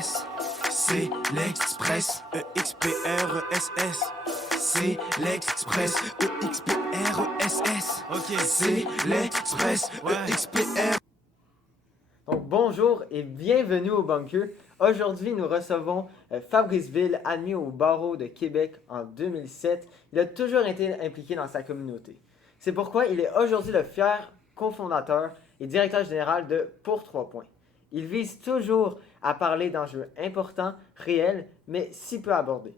l'Express, c'est l'Express, E-X-P-R-E-S-S. C'est l'Express, E-X-P-R-E-S-S. Ok, c'est l'Express, E-X-P-R. Donc bonjour et bienvenue au Bunker. Aujourd'hui, nous recevons Fabrice Ville, admis au barreau de Québec en 2007. Il a toujours été impliqué dans sa communauté. C'est pourquoi il est aujourd'hui le fier cofondateur et directeur général de Pour 3 points. Il vise toujours à parler d'enjeux importants, réels, mais si peu abordés.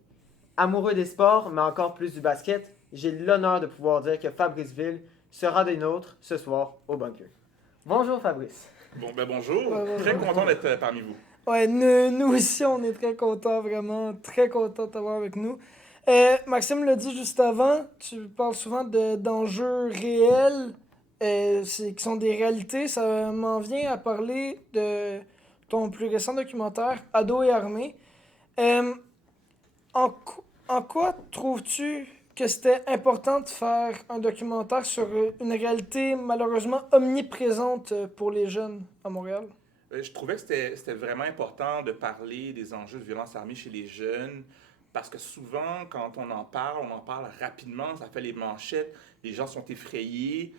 Amoureux des sports, mais encore plus du basket, j'ai l'honneur de pouvoir dire que Fabrice Ville sera des nôtres ce soir au Bunker. Bonjour Fabrice. Bonjour. Ouais, Très bonjour. content d'être parmi vous. Ouais, nous aussi, on est très contents, vraiment, très contents de t'avoir avec nous. Maxime l'a dit juste avant, tu parles souvent d'enjeux réels, qui sont des réalités. Ça m'en vient à parler de ton plus récent documentaire, Ados et armés. Euh, en quoi trouves-tu que c'était important de faire un documentaire sur une réalité malheureusement omniprésente pour les jeunes à Montréal? Je trouvais que c'était vraiment important de parler des enjeux de violence armée chez les jeunes parce que souvent, quand on en parle rapidement, ça fait les manchettes, les gens sont effrayés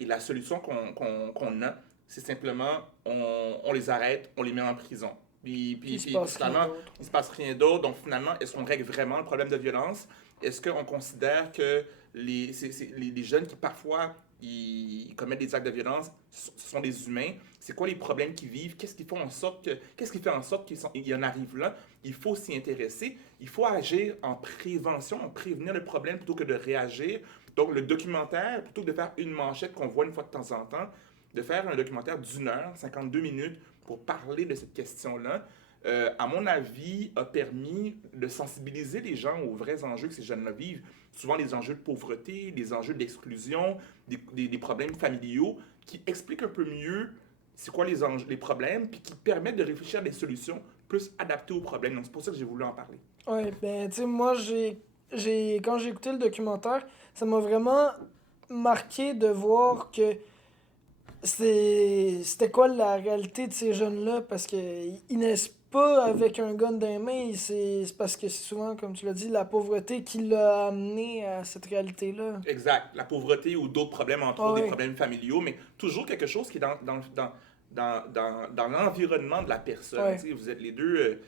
et la solution qu'on a, c'est simplement on les arrête, on les met en prison. Puis finalement, il ne se passe rien d'autre. Donc finalement, est-ce qu'on règle vraiment le problème de violence? Est-ce qu'on considère que les jeunes qui parfois ils commettent des actes de violence, ce sont des humains? C'est quoi les problèmes qu'ils vivent? Qu'est-ce qui fait en sorte qu'ils en arrivent là? Il faut s'y intéresser. Il faut agir en prévention, en prévenir le problème plutôt que de réagir. Donc le documentaire, plutôt que de faire une manchette qu'on voit une fois de temps en temps, de faire un documentaire d'1 heure, 52 minutes, pour parler de cette question-là, à mon avis, a permis de sensibiliser les gens aux vrais enjeux que ces jeunes-là vivent. Souvent les enjeux de pauvreté, des enjeux d'exclusion, des problèmes familiaux, qui expliquent un peu mieux c'est quoi les problèmes, puis qui permettent de réfléchir à des solutions plus adaptées aux problèmes. Donc c'est pour ça que j'ai voulu en parler. Ouais, tu sais, moi, quand j'ai écouté le documentaire, ça m'a vraiment marqué de voir que c'était quoi la réalité de ces jeunes-là, parce que ils naissent pas avec un gun dans les mains, c'est parce que c'est souvent, comme tu l'as dit, la pauvreté qui l'a amené à cette réalité-là. Exact. La pauvreté ou d'autres problèmes, entre autres Ouais. des problèmes familiaux, mais toujours quelque chose qui est dans l'environnement de la personne. Ouais. Tu sais, vous êtes les deux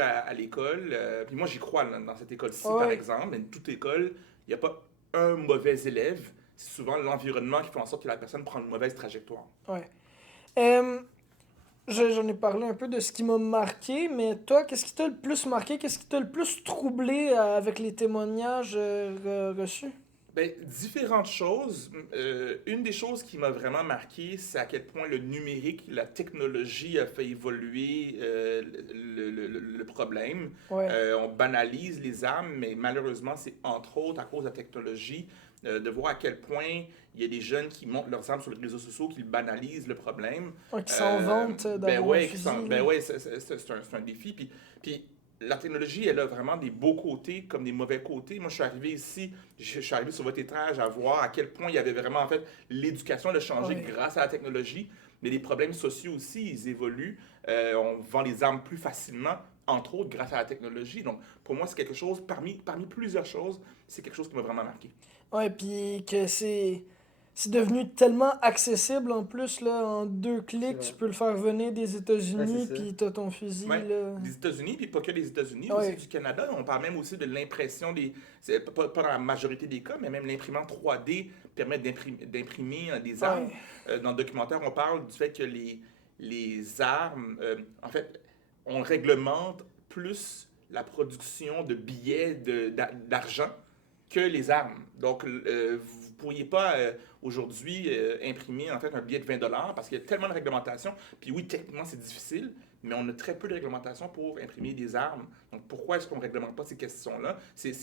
à l'école. Puis moi, j'y crois dans cette école-ci, Ouais. par exemple. Mais toute école, il n'y a pas un mauvais élève. C'est souvent l'environnement qui fait en sorte que la personne prend une mauvaise trajectoire. Ouais. J'en ai parlé un peu de ce qui m'a marqué, mais toi, qu'est-ce qui t'a le plus marqué? Qu'est-ce qui t'a le plus troublé avec les témoignages reçus? Ben, différentes choses. Une des choses qui m'a vraiment marqué, c'est à quel point le numérique, la technologie a fait évoluer le problème. Ouais. On banalise les armes, mais malheureusement, c'est entre autres à cause de la technologie, de voir à quel point il y a des jeunes qui montent leurs armes sur les réseaux sociaux, qui banalisent le problème. Ouais, qui s'en vantent d'avoir un fusil. C'est un défi. Puis la technologie, elle a vraiment des beaux côtés comme des mauvais côtés. Moi, je suis arrivé ici, je suis arrivé sur votre étage à voir à quel point il y avait vraiment, en fait, l'éducation de changer grâce à la technologie. Mais les problèmes sociaux aussi, ils évoluent. On vend les armes plus facilement, entre autres, grâce à la technologie. Donc, pour moi, c'est quelque chose, parmi plusieurs choses, c'est quelque chose qui m'a vraiment marqué. Ouais, puis que c'est devenu tellement accessible en plus, là, en 2 clics, tu peux le faire venir des États-Unis, puis t'as ton fusil, Ouais, là. des États-unis, puis pas que des États-Unis, Ouais. aussi du Canada. On parle même aussi de l'impression c'est pas dans la majorité des cas, mais même l'imprimante 3D permet d'imprimer des armes. Ouais. Dans le documentaire, on parle du fait que les armes, en fait, on réglemente plus la production de billets d'argent que les armes. Donc, vous ne pourriez pas aujourd'hui imprimer en fait un billet de 20$ parce qu'il y a tellement de réglementation. Puis oui, techniquement, c'est difficile, mais on a très peu de réglementation pour imprimer des armes. Donc, pourquoi est-ce qu'on ne réglemente pas ces questions-là? Cet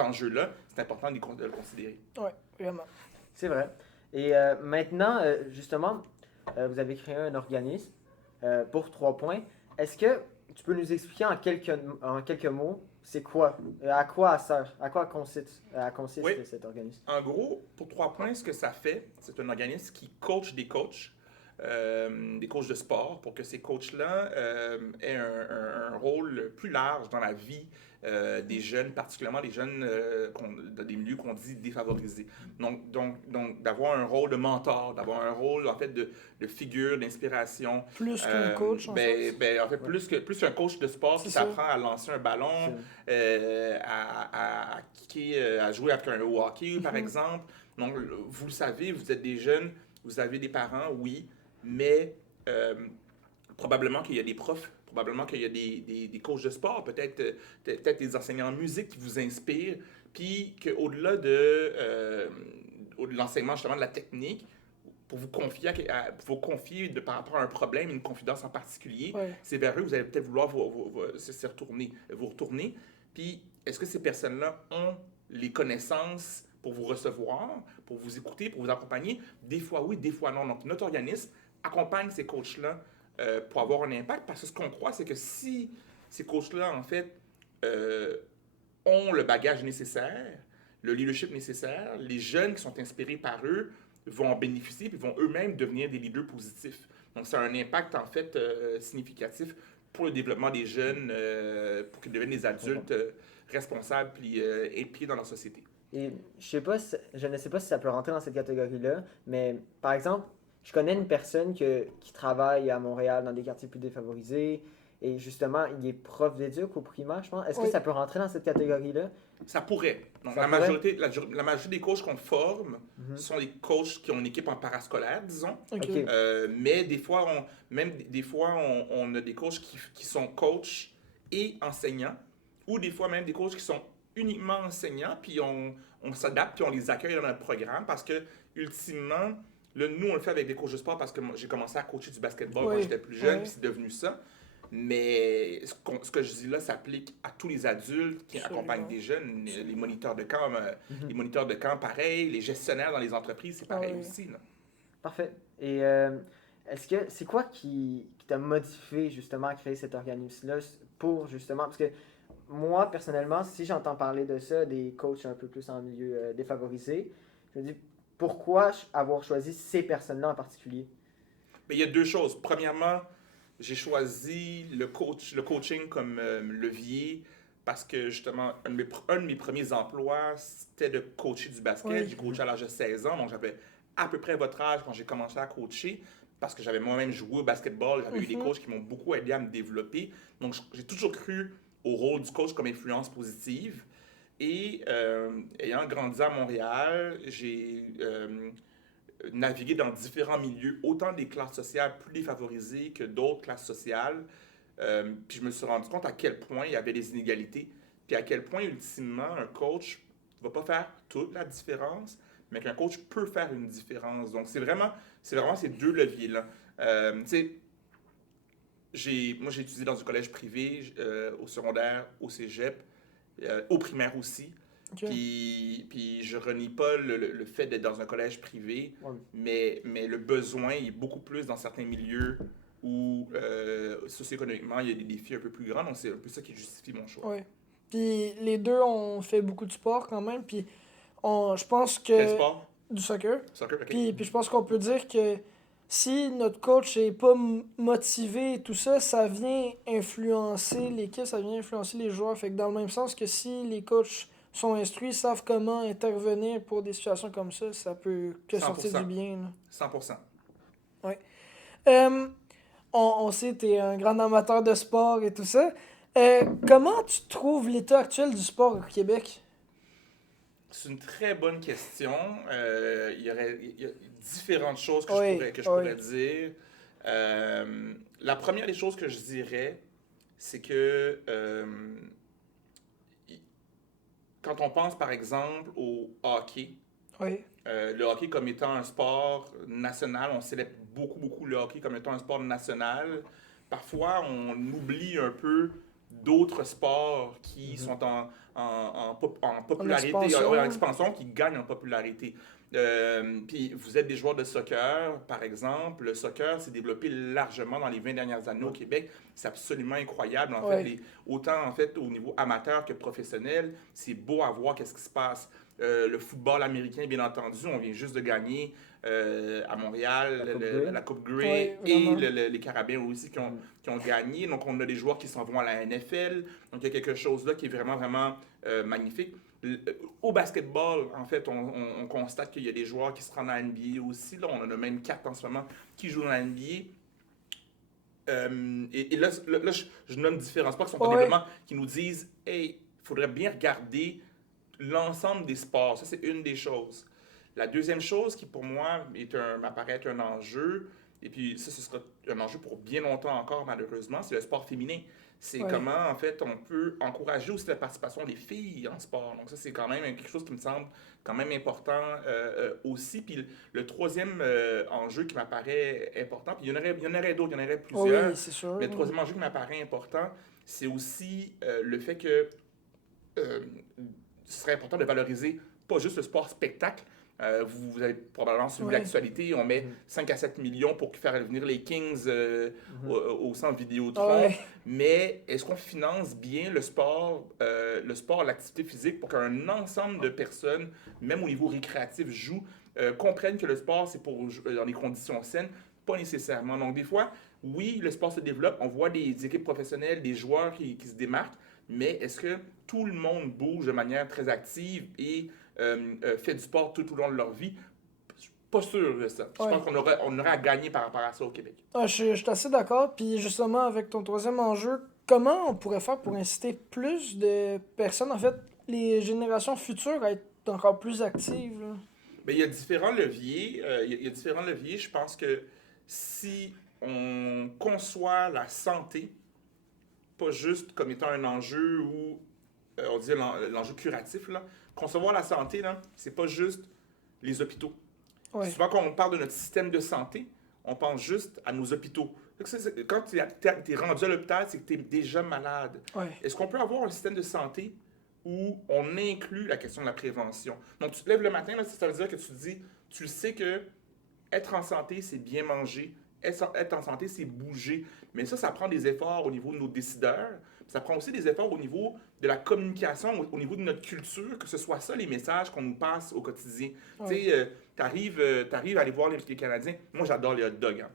enjeu-là, c'est important de le considérer. Ouais, vraiment. C'est vrai. Et maintenant, justement, vous avez créé un organisme pour 3 points. Est-ce que tu peux nous expliquer en quelques mots, c'est quoi? À quoi ça sert? À quoi consiste cet organisme? En gros, pour 3 points, ce que ça fait, c'est un organisme qui coach des coachs des coachs de sport pour que ces coachs-là aient un rôle plus large dans la vie des jeunes, particulièrement les jeunes dans des milieux qu'on dit défavorisés. Donc d'avoir un rôle de mentor, d'avoir un rôle en fait de figure, d'inspiration. Plus qu'un coach, en fait. En fait, plus qu'un coach de sport qui C'est ça. t'apprend à lancer un ballon, à kicker, à jouer avec un hockey, par exemple. Donc, vous le savez, vous êtes des jeunes, vous avez des parents, oui, mais probablement qu'il y a des profs, probablement qu'il y a des coachs de sport, peut-être des enseignants en musique qui vous inspirent, puis qu'au-delà de l'enseignement justement de la technique, pour vous confier, par rapport à un problème, une confidence en particulier, c'est vers eux que vous allez peut-être vouloir vous retourner. Puis, est-ce que ces personnes-là ont les connaissances pour vous recevoir, pour vous écouter, pour vous accompagner? Des fois oui, des fois non. Donc, notre organisme accompagne ces coachs-là pour avoir un impact, parce que ce qu'on croit, c'est que si ces coachs-là, en fait, ont le bagage nécessaire, le leadership nécessaire, les jeunes qui sont inspirés par eux vont en bénéficier et vont eux-mêmes devenir des leaders positifs. Donc, ça a un impact, en fait, significatif pour le développement des jeunes, pour qu'ils deviennent des adultes responsables et impliqués dans la société. Et je ne sais pas si ça peut rentrer dans cette catégorie-là, mais par exemple, je connais une personne qui travaille à Montréal dans des quartiers plus défavorisés et justement, il est prof d'éduc au primaire, je pense. Est-ce que ça peut rentrer dans cette catégorie-là? Ça pourrait. Donc, Ça la pourrait? majorité des coachs qu'on forme sont des coachs qui ont une équipe en parascolaire, disons. OK. Mais des fois, on a des coachs qui sont coachs et enseignants, ou des fois même des coachs qui sont uniquement enseignants, puis on s'adapte, puis on les accueille dans notre programme, parce que, ultimement, là, nous, on le fait avec des coachs de sport, parce que j'ai commencé à coacher du basketball quand j'étais plus jeune, puis c'est devenu ça. Mais ce que je dis là s'applique à tous les adultes qui accompagnent des jeunes, les moniteurs de camp, pareil, les gestionnaires dans les entreprises, c'est pareil aussi. Là. Parfait. Et c'est quoi qui t'a motivé justement à créer cet organisme-là pour justement, parce que moi personnellement, si j'entends parler de ça, des coachs un peu plus en milieu défavorisé, je me dis pourquoi avoir choisi ces personnes-là en particulier? Mais il y a deux choses. Premièrement, j'ai choisi le coaching comme levier parce que justement, un de mes premiers emplois, c'était de coacher du basket. Oui. J'ai coaché à l'âge de 16 ans, donc j'avais à peu près votre âge quand j'ai commencé à coacher parce que j'avais moi-même joué au basketball. J'avais eu des coachs qui m'ont beaucoup aidé à me développer. Donc, j'ai toujours cru au rôle du coach comme influence positive. Et ayant grandi à Montréal, j'ai navigué dans différents milieux, autant des classes sociales plus défavorisées que d'autres classes sociales. Puis je me suis rendu compte à quel point il y avait des inégalités, puis à quel point, ultimement, un coach ne va pas faire toute la différence, mais qu'un coach peut faire une différence. Donc, c'est vraiment ces deux leviers-là. Moi, j'ai étudié dans un collège privé, au secondaire, au cégep, au primaire aussi. OK. Puis je renie pas le fait d'être dans un collège privé, mais le besoin est beaucoup plus dans certains milieux où socio-économiquement il y a des défis un peu plus grands, donc c'est un peu ça qui justifie mon choix. Oui. Puis les deux, on fait beaucoup de sport quand même, puis je pense que... Quel sport? Du soccer. Soccer, ok. Puis je pense qu'on peut dire que si notre coach est pas motivé et tout ça, ça vient influencer l'équipe, ça vient influencer les joueurs. Fait que dans le même sens que si les coachs sont instruits, savent comment intervenir pour des situations comme ça peut que sortir 100%. du bien. Là. 100%. On sait que tu es un grand amateur de sport et tout ça. Comment tu trouves l'état actuel du sport au Québec? C'est une très bonne question. Il y a différentes choses que je pourrais dire. La première des choses que je dirais, c'est que quand on pense par exemple au hockey, le hockey comme étant un sport national, on célèbre beaucoup le hockey comme étant un sport national. Parfois, on oublie un peu d'autres sports qui sont en popularité, en expansion, qui gagnent en popularité. Puis vous êtes des joueurs de soccer, par exemple. Le soccer s'est développé largement dans les 20 dernières années au Québec. C'est absolument incroyable. En fait, autant en fait, au niveau amateur que professionnel, c'est beau à voir qu'est-ce qui se passe. Le football américain, bien entendu, on vient juste de gagner à Montréal la Coupe Grey et les Carabins aussi qui ont gagné. Donc, on a des joueurs qui s'en vont à la NFL. Donc, il y a quelque chose là qui est vraiment, vraiment magnifique. Au basketball, en fait, on constate qu'il y a des joueurs qui se rendent à la NBA aussi. Là, on en a même 4 en ce moment qui jouent dans la NBA. Et là, je nomme différents sports qui sont pas développement, qui nous disent « Hey, il faudrait bien regarder l'ensemble des sports. » Ça, c'est une des choses. La deuxième chose qui, pour moi, m'apparaît être un enjeu, et puis ça, ce sera un enjeu pour bien longtemps encore, malheureusement, c'est le sport féminin. C'est comment, en fait, on peut encourager aussi la participation des filles en sport. Donc ça, c'est quand même quelque chose qui me semble quand même important aussi. Puis le troisième enjeu qui m'apparaît important, puis il y en aurait d'autres, il y en aurait plusieurs. Oui, c'est sûr. Mais le troisième enjeu qui m'apparaît important, c'est aussi le fait que ce serait important de valoriser pas juste le sport spectacle. Vous avez probablement suivi l'actualité. On met 5 à 7 millions pour faire venir les Kings au centre Vidéotron. Mais est-ce qu'on finance bien le sport, l'activité physique pour qu'un ensemble de personnes, même au niveau récréatif, comprennent que le sport, c'est pour dans des conditions saines? Pas nécessairement. Donc, des fois, oui, le sport se développe. On voit des équipes professionnelles, des joueurs qui se démarquent. Mais est-ce que tout le monde bouge de manière très active et fait du sport tout au long de leur vie? Je suis pas sûr de ça. Je pense qu'on aurait à gagner par rapport à ça au Québec. Je suis assez d'accord. Puis justement, avec ton troisième enjeu, comment on pourrait faire pour inciter plus de personnes, en fait, les générations futures, à être encore plus actives? Là? Bien, il y a différents leviers. Je pense que si on conçoit la santé, pas juste comme étant un enjeu où on dit l'enjeu curatif, là. Concevoir la santé, là, c'est pas juste les hôpitaux. Souvent, quand on parle de notre système de santé, on pense juste à nos hôpitaux. Quand tu es rendu à l'hôpital, c'est que tu es déjà malade. Est-ce qu'on peut avoir un système de santé où on inclut la question de la prévention? Donc, tu te lèves le matin, là, ça veut dire que tu sais que être en santé, c'est bien manger. Être en santé, c'est bouger. Mais ça prend des efforts au niveau de nos décideurs. Ça prend aussi des efforts au niveau de la communication, au niveau de notre culture, que ce soit ça les messages qu'on nous passe au quotidien. Tu sais, t'arrives à aller voir les Canadiens. Moi, j'adore les hot dogs. Hein.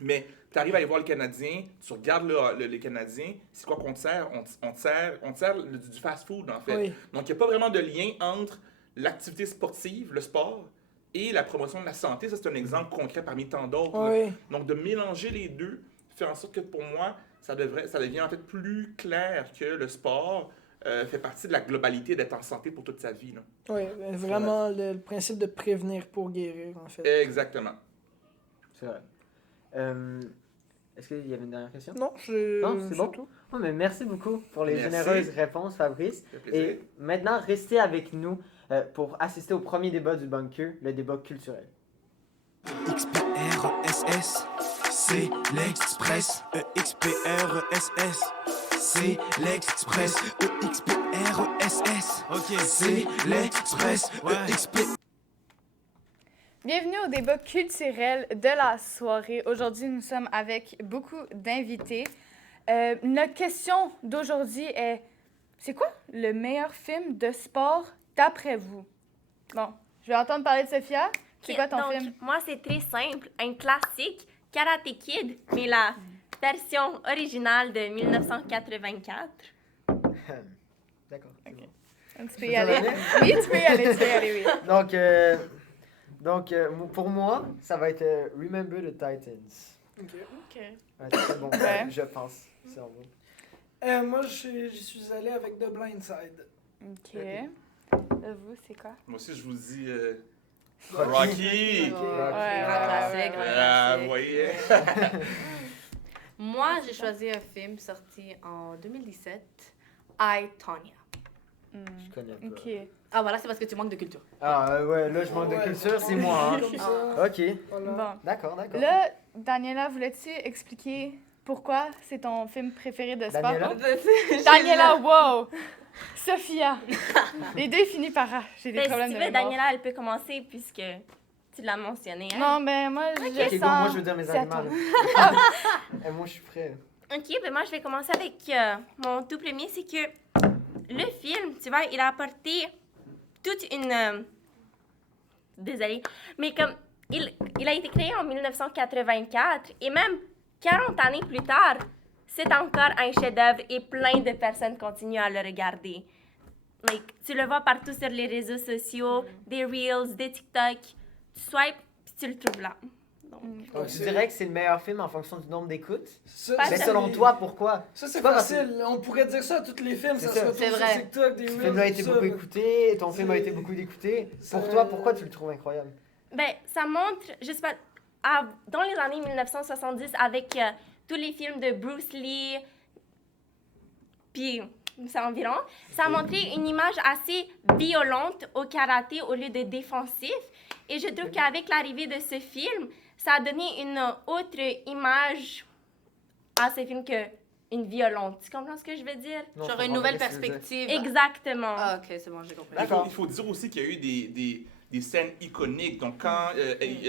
Mais tu arrives à aller voir les Canadiens, tu regardes les Canadiens, c'est quoi qu'on te sert? On te sert du fast-food, en fait. Donc, il n'y a pas vraiment de lien entre l'activité sportive, le sport, et la promotion de la santé. Ça, c'est un exemple concret parmi tant d'autres. Donc, de mélanger les deux fait en sorte que, pour moi, ça devient en fait plus clair que le sport fait partie de la globalité d'être en santé pour toute sa vie. Là. Oui, vraiment le principe de prévenir pour guérir, en fait. Exactement. C'est vrai. Est-ce qu'il y avait une dernière question? Non, c'est bon. tout. Oh, mais merci beaucoup pour les généreuses réponses, Fabrice. Et maintenant, restez avec nous pour assister au premier débat du bunker, le débat culturel. XPRSS, c'est l'Express. EXPRSS, c'est l'Express. EXPRSS, ok, c'est l'Express. EXPRSS. Bienvenue au débat culturel de la soirée. Aujourd'hui, nous sommes avec beaucoup d'invités. Notre question d'aujourd'hui est: c'est quoi le meilleur film de sport d'après vous? Bon, je vais entendre parler de Sophia. C'est quoi ton film? Moi, c'est très simple. Un classique, Karate Kid, mais la version originale de 1984. D'accord. Okay. Donc, tu peux y aller. Oui, tu peux y aller, oui. Donc, pour moi, ça va être Remember the Titans. OK. C'est bon, je pense. C'est en bon. Moi, j'y suis allé avec The Blind Side. OK. Vous, c'est quoi? Moi aussi, je vous dis Rocky. Grand classique. Vous voyez? Moi, j'ai choisi un film sorti en 2017, I, Tonya. Je connais pas. OK. Ah, voilà, c'est parce que tu manques de culture. Ah ouais, là, je manque de culture, c'est moi. Hein. OK. Voilà. Bon. D'accord. Là, Daniela, voulais-tu expliquer pourquoi c'est ton film préféré de sport? Daniela, wow! Sophia! Les deux finissent par A. J'ai des problèmes si de tu veux, mémoire. Daniela, elle peut commencer puisque tu l'as mentionné. Hein? Non, ben moi, je OK, sens... moi, je veux dire mes c'est à animaux. toi. Et moi, je suis prêt. OK, ben moi, je vais commencer avec mon tout premier. C'est que le film, tu vois, il a apporté toute une... désolée, mais comme il a été créé en 1984 et même 40 années plus tard, c'est encore un chef-d'œuvre et plein de personnes continuent à le regarder. Like, tu le vois partout sur les réseaux sociaux, des Reels, des TikTok. Tu swipes, puis tu le trouves là. Donc, tu dirais que c'est le meilleur film en fonction du nombre d'écoutes? Ça, Mais ça- selon toi, pourquoi? ça, c'est pas parce facile. On pourrait dire ça à tous les films. C'est Ça ça. se retrouve C'est sur vrai. TikTok, des Ce Reels, film-là a été tout ça, beaucoup mais- écouté, ton film a C'est- été beaucoup écouté. Pour c'est- toi, pourquoi tu le trouves incroyable? Ben, ça montre, je sais pas, dans les années 1970, avec tous les films de Bruce Lee, puis c'est environ, ça a montré une image assez violente au karaté au lieu de défensif. Et je trouve qu'avec l'arrivée de ce film, ça a donné une autre image à ce film que une violente. Tu comprends ce que je veux dire? Non, je Genre comprends une pas nouvelle qu'est-ce que tu veux dire. perspective. Exactement. Ah, ok, c'est bon, j'ai compris. D'accord. Il faut dire aussi qu'il y a eu des scènes iconiques. Donc, quand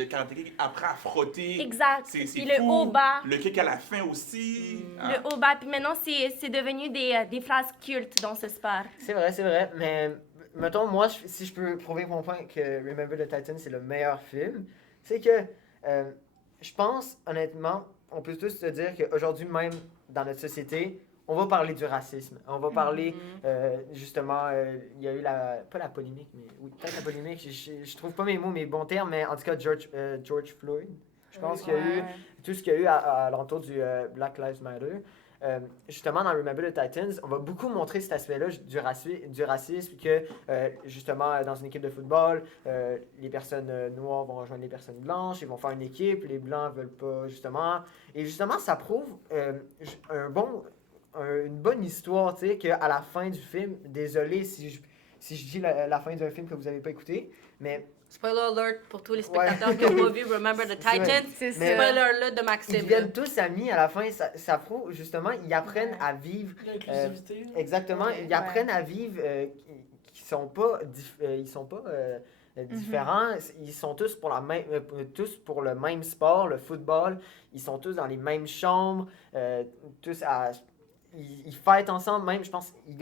Karate Kid apprend à frotter, Exact. c'est Puis le fou. haut-bas. Le kick à la fin aussi. Ah. Le haut-bas. Puis maintenant, c'est devenu des phrases cultes dans ce sport. C'est vrai, mais mettons, moi, si je peux prouver mon point que Remember the Titans, c'est le meilleur film, c'est que je pense, honnêtement, on peut tous se dire qu'aujourd'hui même, dans notre société, on va parler du racisme. On va parler, justement, il y a eu pas la polémique, mais oui, peut-être la polémique, je trouve pas mes mots, mes bons termes, mais en tout cas, George Floyd. Je pense qu'il y a eu tout ce qu'il y a eu à l'entour du Black Lives Matter. Justement, dans Remember the Titans, on va beaucoup montrer cet aspect-là du racisme, que justement, dans une équipe de football, les personnes noires vont rejoindre les personnes blanches, ils vont faire une équipe, les blancs veulent pas, justement. Et justement, ça prouve une bonne histoire, tu sais, qu'à la fin du film, désolé si je dis la fin d'un film que vous n'avez pas écouté, mais Spoiler alert pour tous les spectateurs qui n'ont pas vu Remember the C'est vrai. Titans. C'est Mais- ça. Spoiler alert de ils Maxime. deviennent tous amis à la fin, ça prouve, justement, ils apprennent à vivre. L'inclusivité. Exactement, Ouais. ils apprennent à vivre qui sont pas différents, ils sont tous pour tous pour le même sport, le football, ils sont tous dans les mêmes chambres, ils fêtent ensemble même, je pense qu'ils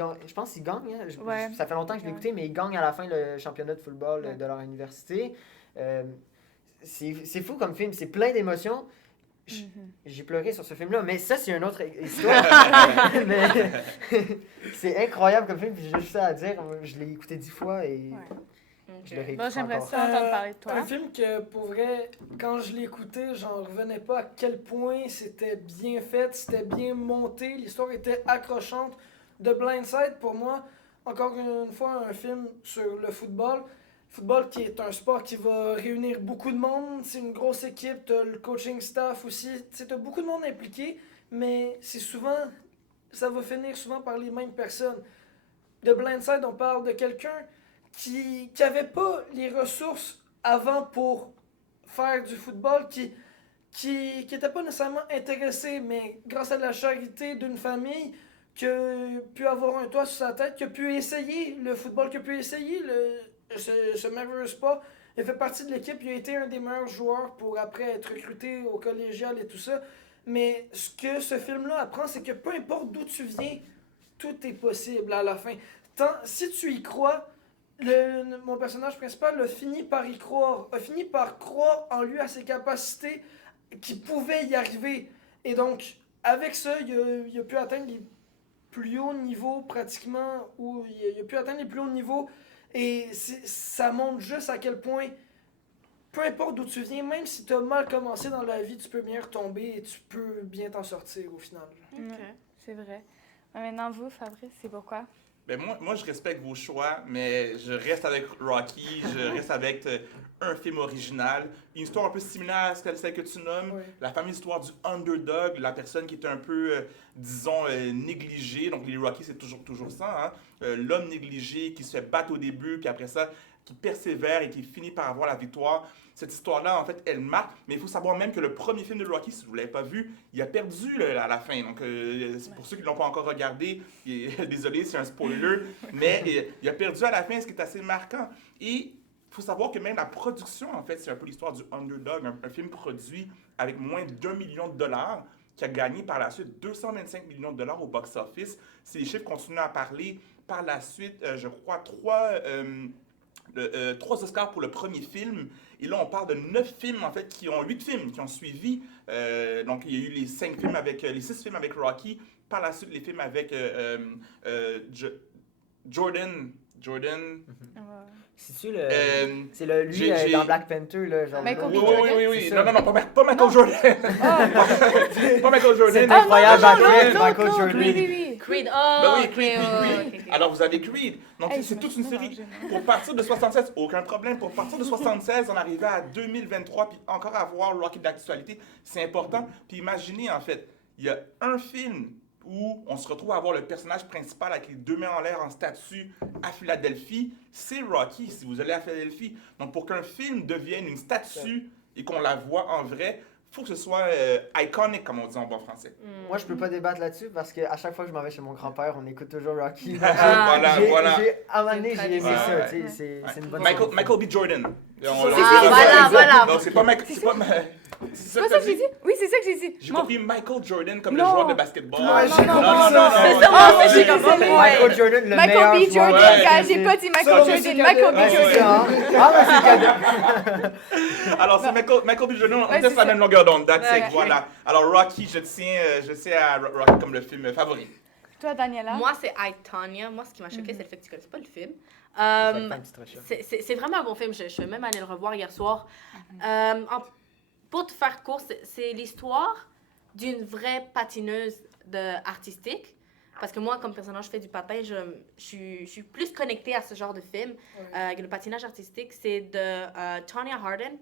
gagnent, hein. Ouais. Ça fait longtemps que je l'ai Ouais. écouté, mais ils gagnent à la fin le championnat de football Ouais. de leur université. C'est fou comme film, c'est plein d'émotions. J'ai pleuré sur ce film-là, mais ça, c'est une autre histoire. Mais c'est incroyable comme film, puis j'ai juste ça à dire. Je l'ai écouté 10 fois et je le réécoute Bon, j'aimerais encore. ça entendre parler de toi. Un film que, pour vrai, quand je l'ai écouté, j'en revenais pas à quel point c'était bien fait, c'était bien monté, l'histoire était accrochante. The Blind Side, pour moi, encore une fois, un film sur le football. Football qui est un sport qui va réunir beaucoup de monde, c'est une grosse équipe, t'as le coaching staff aussi, t'as beaucoup de monde impliqué, mais c'est souvent, ça va finir souvent par les mêmes personnes. The Blind Side, on parle de quelqu'un qui avait pas les ressources avant pour faire du football, qui était pas nécessairement intéressé, mais grâce à la charité d'une famille, qui a pu avoir un toit sur sa tête, qui a pu essayer le football, qui a pu essayer ce merveilleux sport. Il fait partie de l'équipe, il a été un des meilleurs joueurs pour après être recruté au collégial et tout ça. Mais ce que ce film-là apprend, c'est que peu importe d'où tu viens, tout est possible à la fin. Si tu y crois, mon personnage principal a fini par y croire, a fini par croire en lui, à ses capacités, qu'il pouvait y arriver. Et donc, avec ça, il a pu atteindre les plus hauts niveaux pratiquement, ou il a pu atteindre les plus hauts niveaux. Et ça montre juste à quel point, peu importe d'où tu viens, même si tu as mal commencé dans la vie, tu peux bien retomber et tu peux bien t'en sortir au final. C'est vrai. Maintenant, vous, Fabrice, c'est pourquoi? Ben moi, je respecte vos choix, mais je reste avec Rocky, je reste avec un film original, une histoire un peu similaire à celle que tu nommes, Oui. la fameuse histoire du underdog, la personne qui est un peu, disons, négligée. Donc les Rocky, c'est toujours ça, hein? L'homme négligé qui se fait battre au début, puis après ça, qui persévère et qui finit par avoir la victoire. Cette histoire-là, en fait, elle marque, mais il faut savoir même que le premier film de Rocky, si vous ne l'avez pas vu, il a perdu à la fin. Donc, pour ceux qui ne l'ont pas encore regardé, désolé, c'est un spoiler, mais il a perdu à la fin, ce qui est assez marquant. Et il faut savoir que même la production, en fait, c'est un peu l'histoire du underdog, un film produit avec moins d'$1 million, qui a gagné par la suite 225 millions de dollars au box-office. Si les chiffres continuent à parler, par la suite, je crois, 3 Oscars pour le premier film. Et là, on parle de 9 films, en fait, 8 films qui ont suivi. Donc, il y a eu les 6 films avec Rocky. Par la suite, les films avec Jordan. C'est-tu c'est lui j'ai- dans Black Panther, là, genre. Michael B. Oui, Jordan? oui. C'est ça. Non, pas Michael Jordan. Pas Michael Jordan. C'est incroyable, non, Michael l'autre, Jordan. oui. Creed, Ben oui, ok, Creed. ok. Alors, vous avez Creed. Donc, Hey, c'est je toute me une suis série. mélangée, Pour partir de 76, aucun problème. Pour partir de 76, on arrivait à 2023, puis encore avoir Rocky d'actualité, c'est important. Puis imaginez, en fait, il y a un film où on se retrouve à avoir le personnage principal avec les 2 mains en l'air en statue à Philadelphie. C'est Rocky, si vous allez à Philadelphie. Donc, pour qu'un film devienne une statue et qu'on la voit en vrai, il faut que ce soit iconic, comme on dit en bon français. Moi, je peux pas débattre là-dessus parce qu'à chaque fois que je m'en vais chez mon grand-père, on écoute toujours Rocky. Voilà. À un moment donné, j'ai aimé Ouais, ça, ouais. tu sais, c'est une bonne Michael, série. Michael B. Jordan. Voilà. Non, c'est pas Michael. C'est pas ça que j'ai dit? Oui, c'est ça que j'ai dit. J'ai compris Michael Jordan comme Non. le joueur de basketball. Ouais, j'ai Non, compris non, ça. non, C'est non, ça, non, moi non, aussi, j'ai non, compris. non, Michael Jordan, le Michael meilleur B. Jordan, Ouais. gars, j'ai pas dit Michael Ça, Jordan, Michael B. Ouais, c'est Jordan. ça, hein? Ah, ouais, c'est cadeau. Alors, c'est Michael B. Jordan, on Ouais, teste c'est la ça. même longueur d'onde, that's it, Ouais. voilà. Alors, Rocky, je tiens à Rocky comme le film favori. Toi, Daniela? Moi, c'est I, Tonya. Moi, ce qui m'a choqué, c'est le fait que tu connaisses pas le film. Je vais te faire un petit rachat. C'est vraiment un bon film. Je suis même allée le revoir hier soir. Pour te faire court, c'est l'histoire d'une vraie patineuse artistique. Parce que moi, comme personnage, je fais du patin, je suis plus connectée à ce genre de film. Le patinage artistique, c'est de Tonya Harding.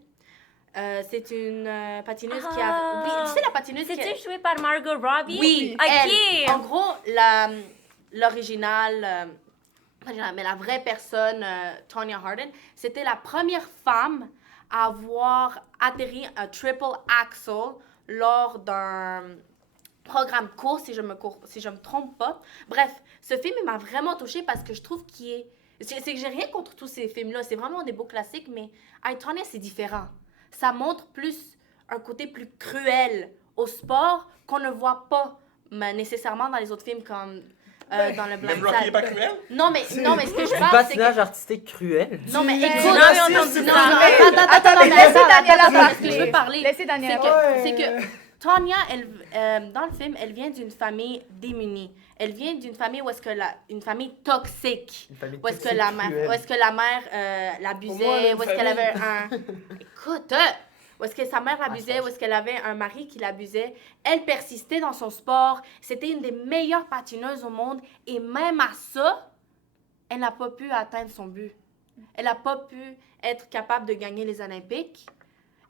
C'est une patineuse qui a... Oui, tu sais la patineuse qui a... C'est-tu joué par Margot Robbie? Oui, Ok. en gros, l'original, mais la vraie personne, Tonya Harding, c'était la première femme à avoir atterri un triple axel lors d'un programme court, si je me trompe pas. Bref, ce film il m'a vraiment touchée parce que je trouve qu'il est... C'est que j'ai rien contre tous ces films-là, c'est vraiment des beaux classiques, mais I, Tonya, c'est différent. Ça montre plus un côté plus cruel au sport qu'on ne voit pas nécessairement dans les autres films comme dans le Même Blind Rocky n'est Side. pas cruel? Non, mais ce que je Du parle, c'est patinage que... artistique cruel. Non, mais Du écoute... racisme, attends, c'est non, mais laissez Daniela attends, je veux parler. parler. Laissez C'est Daniela que, Tonya, dans le film, elle vient d'une famille démunie. Elle vient d'une famille où est-ce que une famille toxique. Une famille Où est-ce que toxique la mère, cruelle. où est-ce que la mère Au moins, l'abusait, une où est-ce qu'elle famille. avait un... Écoute, où est-ce que sa mère l'abusait, où est-ce qu'elle avait un mari qui l'abusait. Elle persistait dans son sport. C'était une des meilleures patineuses au monde. Et même à ça, elle n'a pas pu atteindre son but. Elle n'a pas pu être capable de gagner les Olympiques.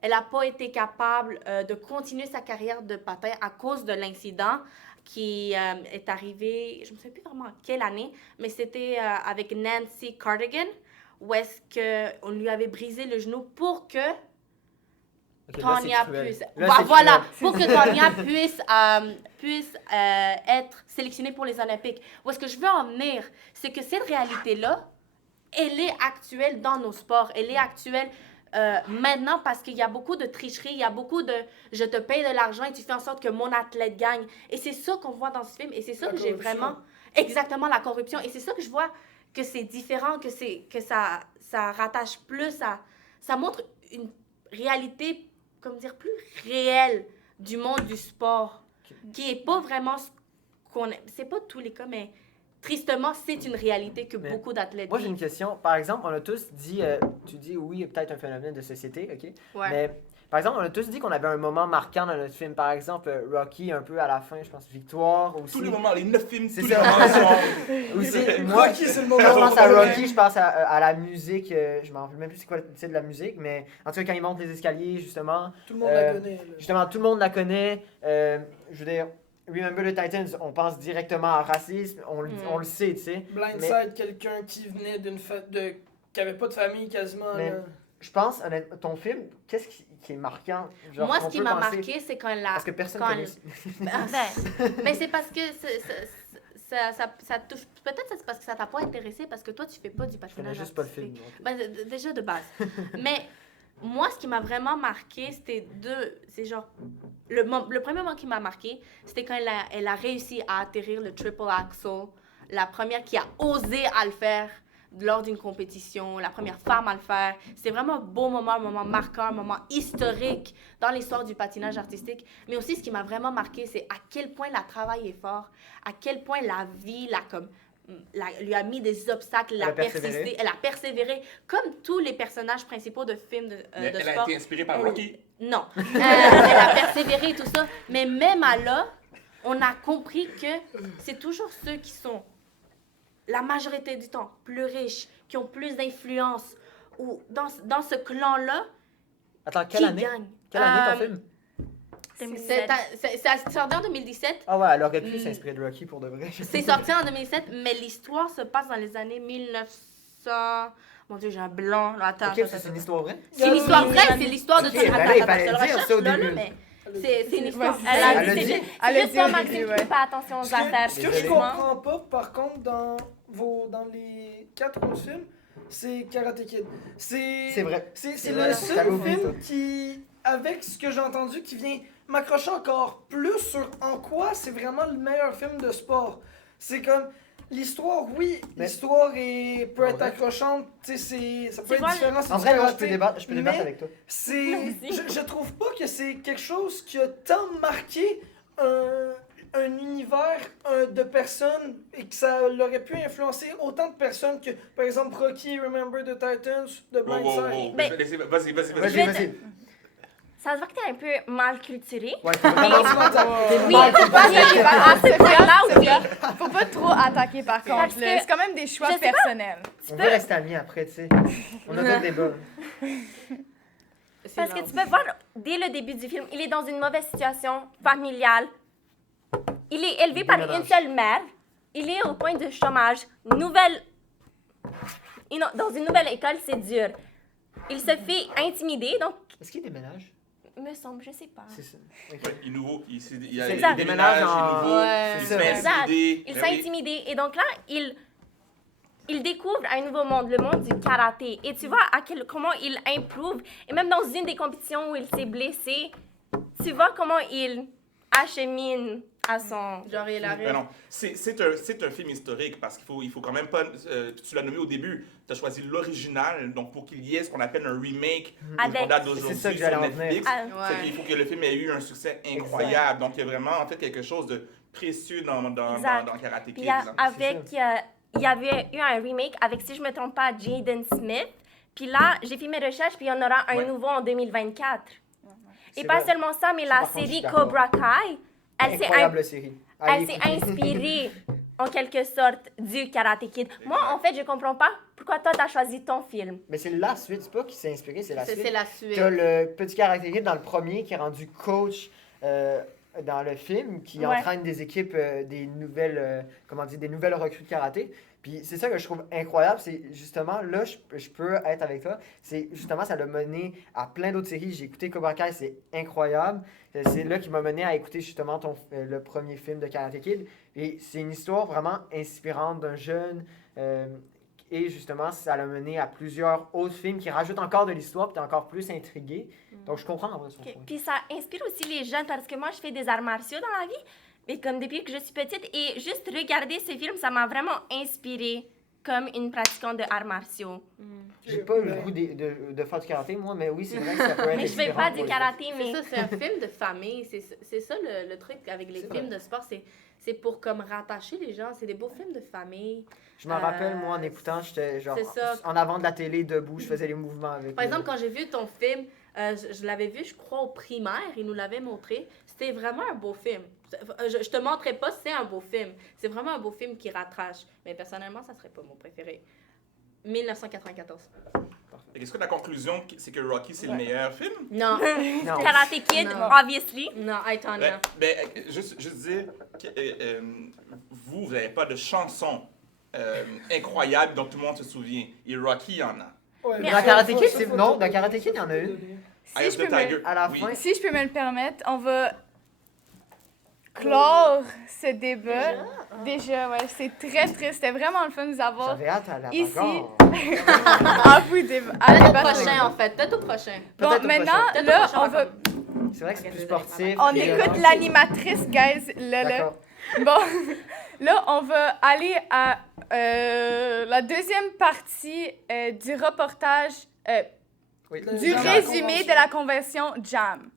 Elle n'a pas été capable de continuer sa carrière de patin à cause de l'incident qui est arrivé, je ne me souviens plus vraiment quelle année, mais c'était avec Nancy Cardigan, où est-ce qu'on lui avait brisé le genou pour que Ok, là, c'est Tonya cruel. puisse... Là, c'est Voilà, cruel. pour que Tonya puisse être sélectionnée pour les Olympiques. Où est-ce que je veux en venir, c'est que cette réalité-là, elle est actuelle dans nos sports. Elle est actuelle maintenant parce qu'il y a beaucoup de tricherie, il y a beaucoup de je te paye de l'argent et tu fais en sorte que mon athlète gagne. Et c'est ça qu'on voit dans ce film et c'est ça La que j'ai corruption. vraiment... Exactement, la corruption. Et c'est ça que je vois que c'est différent, que ça rattache plus à... Ça montre une réalité, comment dire, plus réelle du monde du sport, qui est pas vraiment ce qu'on... C'est pas tous les cas, mais tristement, c'est une réalité que Mais beaucoup d'athlètes Moi, j'ai une vivent. question. Par exemple, on a tous dit, tu dis oui, peut-être un phénomène de société, ok? Ouais. Mais par exemple, on a tous dit qu'on avait un moment marquant dans notre film. Par exemple, Rocky, un peu à la fin, je pense, victoire aussi. Tous les moments, les 9 films, C'est tous les ça. moments sont... Aussi, moi, Rocky, c'est le quand moment. je pense à Rocky, je pense à la musique. Je m'en rappelle même plus c'est quoi le titre de la musique, mais en tout cas, quand il monte les escaliers, justement, Tout le monde la connaît. là. justement, tout le monde la connaît. Je veux dire, Remember the Titans, on pense directement à racisme, on le sait, tu sais. Blindside, quelqu'un qui venait qui avait pas de famille quasiment. Mais- là. Je pense, honnêtement, ton film, qu'est-ce qui est marquant? Genre, Moi, qu'on ce qui peut m'a penser- marqué, c'est quand la... Parce que personne quand connaît. Mais c'est parce que ça touche... Peut-être c'est parce que ça t'a pas intéressé, parce que toi, tu fais pas du Je connais patinage juste pas le artistique. film. donc. Ben, déjà de base. Mais moi, ce qui m'a vraiment marqué, c'était c'est genre... Le premier moment qui m'a marqué, c'était quand elle a réussi à atterrir le triple axel. La première qui a osé à le faire. lors d'une compétition, la première femme à le faire. C'est vraiment un beau moment, un moment marquant, un moment historique dans l'histoire du patinage artistique. Mais aussi, ce qui m'a vraiment marqué, c'est à quel point le travail est fort, à quel point la vie lui a mis des obstacles, elle a persisté, elle a persévéré, comme tous les personnages principaux de films de Elle a sport. été inspirée par Rocky. Non, elle a persévéré et tout ça. Mais même à là, on a compris que c'est toujours ceux qui sont, la majorité du temps, plus riches, qui ont plus d'influence, ou dans ce clan-là, Attends, qui quelle année? gagne. Quelle année ton film? C'est sorti en 2017. Ah ouais, elle aurait pu s'inspirer de Rocky pour de vrai. C'est sorti en 2007, mais l'histoire se passe dans les années 1900... Mon Dieu, j'ai un blanc. Là, attends, Ok, c'est une histoire vraie? C'est une histoire vraie, c'est l'histoire de... Ok, ben là, il fallait le dire ça au début. mais c'est une histoire. Ouais, Elle a elle dit, a c'est dit. Elle a Juste dit toi, au Maxime, début, qui ouais. fais pas attention aux affaires. Ce que je Désolé. comprends pas, par contre, dans les 4 autres films, c'est Karate Kid. C'est vrai. C'est vrai, le j'avais seul oublié film qui, avec ce que j'ai entendu, qui vient m'accrocher encore plus sur en quoi c'est vraiment le meilleur film de sport. C'est comme l'histoire, oui, Mais- l'histoire peut En être vrai. accrochante, tu sais, ça peut être vois, différent. c'est En du vrai, moi, je karaté, peux débattre mais avec toi. je trouve pas que c'est quelque chose qui a tant marqué un univers de personnes et que ça aurait pu influencer autant de personnes que, par exemple, Rocky, Remember the Titans, The Wow, Blind wow, Side. wow. Ben- Vas-y. Vas-y. Ça se voit que t'es un peu mal culturé. Ouais, t'es vraiment Oui, Oui, mal faut pas culturé. à ce point-là aussi. Faut pas trop attaquer par Parce contre. que- là. C'est quand même des choix je sais pas. personnels. On va rester amis après, tu sais. On a d'autres débats. Parce que tu peux voir, dès le début du film, il est dans une mauvaise situation familiale. Il est élevé par une seule mère. Il est au point de chômage. Dans une nouvelle école, c'est dur. Il se fait intimider, donc, Est-ce qu'il déménage? me semble, je sais pas. C'est ça. Ok. Ouais, il est nouveau, il C'est- il il déménage, déménage il est en- nouveau, Ouais. il C'est se fait ça. Exact. intimider. Il Ben s'est oui. intimidé. Et donc là, il découvre un nouveau monde, le monde du karaté. Et tu vois comment il improve. Et même dans une des compétitions où il s'est blessé, tu vois comment il achemine à son... Genre, il Ben arrive. non, c'est un film historique parce qu'il faut quand même pas. Tu l'as nommé au début, tu as choisi l'original, donc pour qu'il y ait ce qu'on appelle un remake Avec- qu'on date C'est d'aujourd'hui ça que sur j'allais en Netflix, Ah, c'est ouais. qu'il faut que le film ait eu un succès incroyable. Donc il y a vraiment en fait quelque chose de précieux dans Exact. Karate Kid. Puis il y avait eu un remake avec, si je me trompe pas, Jaden Smith. Puis là, j'ai fait mes recherches, puis il y en aura un Ouais. nouveau en 2024. Et C'est pas vrai. seulement ça, mais Ça, la par contre, je suis série d'accord. Cobra Kai, Incroyable série. Allez, elle s'est écoutez. inspirée en quelque sorte du Karate Kid. Moi, en fait, je comprends pas pourquoi toi, t'as choisi ton film. Mais c'est la suite, c'est pas qui s'est inspiré, c'est la C'est suite. la suite. T'as le petit Karate Kid dans le premier qui est rendu coach dans le film, qui Ouais. entraîne des équipes, des nouvelles recrues de karaté. Puis c'est ça que je trouve incroyable, c'est justement, là, je peux être avec toi, c'est justement, ça l'a mené à plein d'autres séries. J'ai écouté Cobra Kai, c'est incroyable. C'est là qui m'a mené à écouter justement le premier film de Karate Kid. Et c'est une histoire vraiment inspirante d'un jeune. Et justement, ça l'a mené à plusieurs autres films qui rajoutent encore de l'histoire, puis t'es encore plus intrigué. Donc je comprends en vrai son Ok. point. Puis ça inspire aussi les jeunes parce que moi, je fais des arts martiaux dans la vie. Mais comme depuis que je suis petite, et juste regarder ce film, ça m'a vraiment inspirée comme une pratiquante de arts martiaux. J'ai pas eu le goût de faire du karaté, moi, mais oui, c'est vrai que ça peut être Mais je fais inspirant pas pour du les karaté, C'est mais... ça, c'est un film de famille. C'est ça le truc avec les C'est films vrai. de sport. C'est pour comme rattacher les gens. C'est des beaux films de famille. Je m'en rappelle, moi, en écoutant, j'étais genre c'est ça. en avant de la télé, debout, je faisais les mouvements avec. Par exemple, quand j'ai vu ton film, je l'avais vu, je crois, au primaire. Il nous l'avait montré. C'était vraiment un beau film. Je te montrerai pas, c'est un beau film. C'est vraiment un beau film qui rattrache. Mais personnellement, ça serait pas mon préféré. 1994. Est-ce que la conclusion, c'est que Rocky, c'est le meilleur film? Non. Non. Karate Kid, Non. obviously. Non, hey, Tanya. Juste dire que vous n'avez pas de chanson incroyable dont tout le monde se souvient. Et Rocky, il y en a. Ouais, Mais Dans ça, Karate faut- Kid, ça, c'est... faut Non, tout- dans Karate Kid, il y en a faut une. donner. Eye of Si the je, peux Tiger. me, À la oui. fin. si je peux me le permettre, on va clore ce débat. Déjà, ouais, c'est très triste. C'était vraiment le fun de vous avoir. J'avais hâte à la Ici. bagarre. Ah, vous à Peut-être au débattre. prochain, en fait. Peut-être au prochain. Bon, Peut-être au maintenant, prochain. Peut-être au là, prochain, on on va. va C'est vrai que c'est plus sportif. On puis, écoute l'animatrice, guys. Là. D'accord. Bon, Là, on va aller à la deuxième partie du reportage, Oui. du résumé de la convention JAM.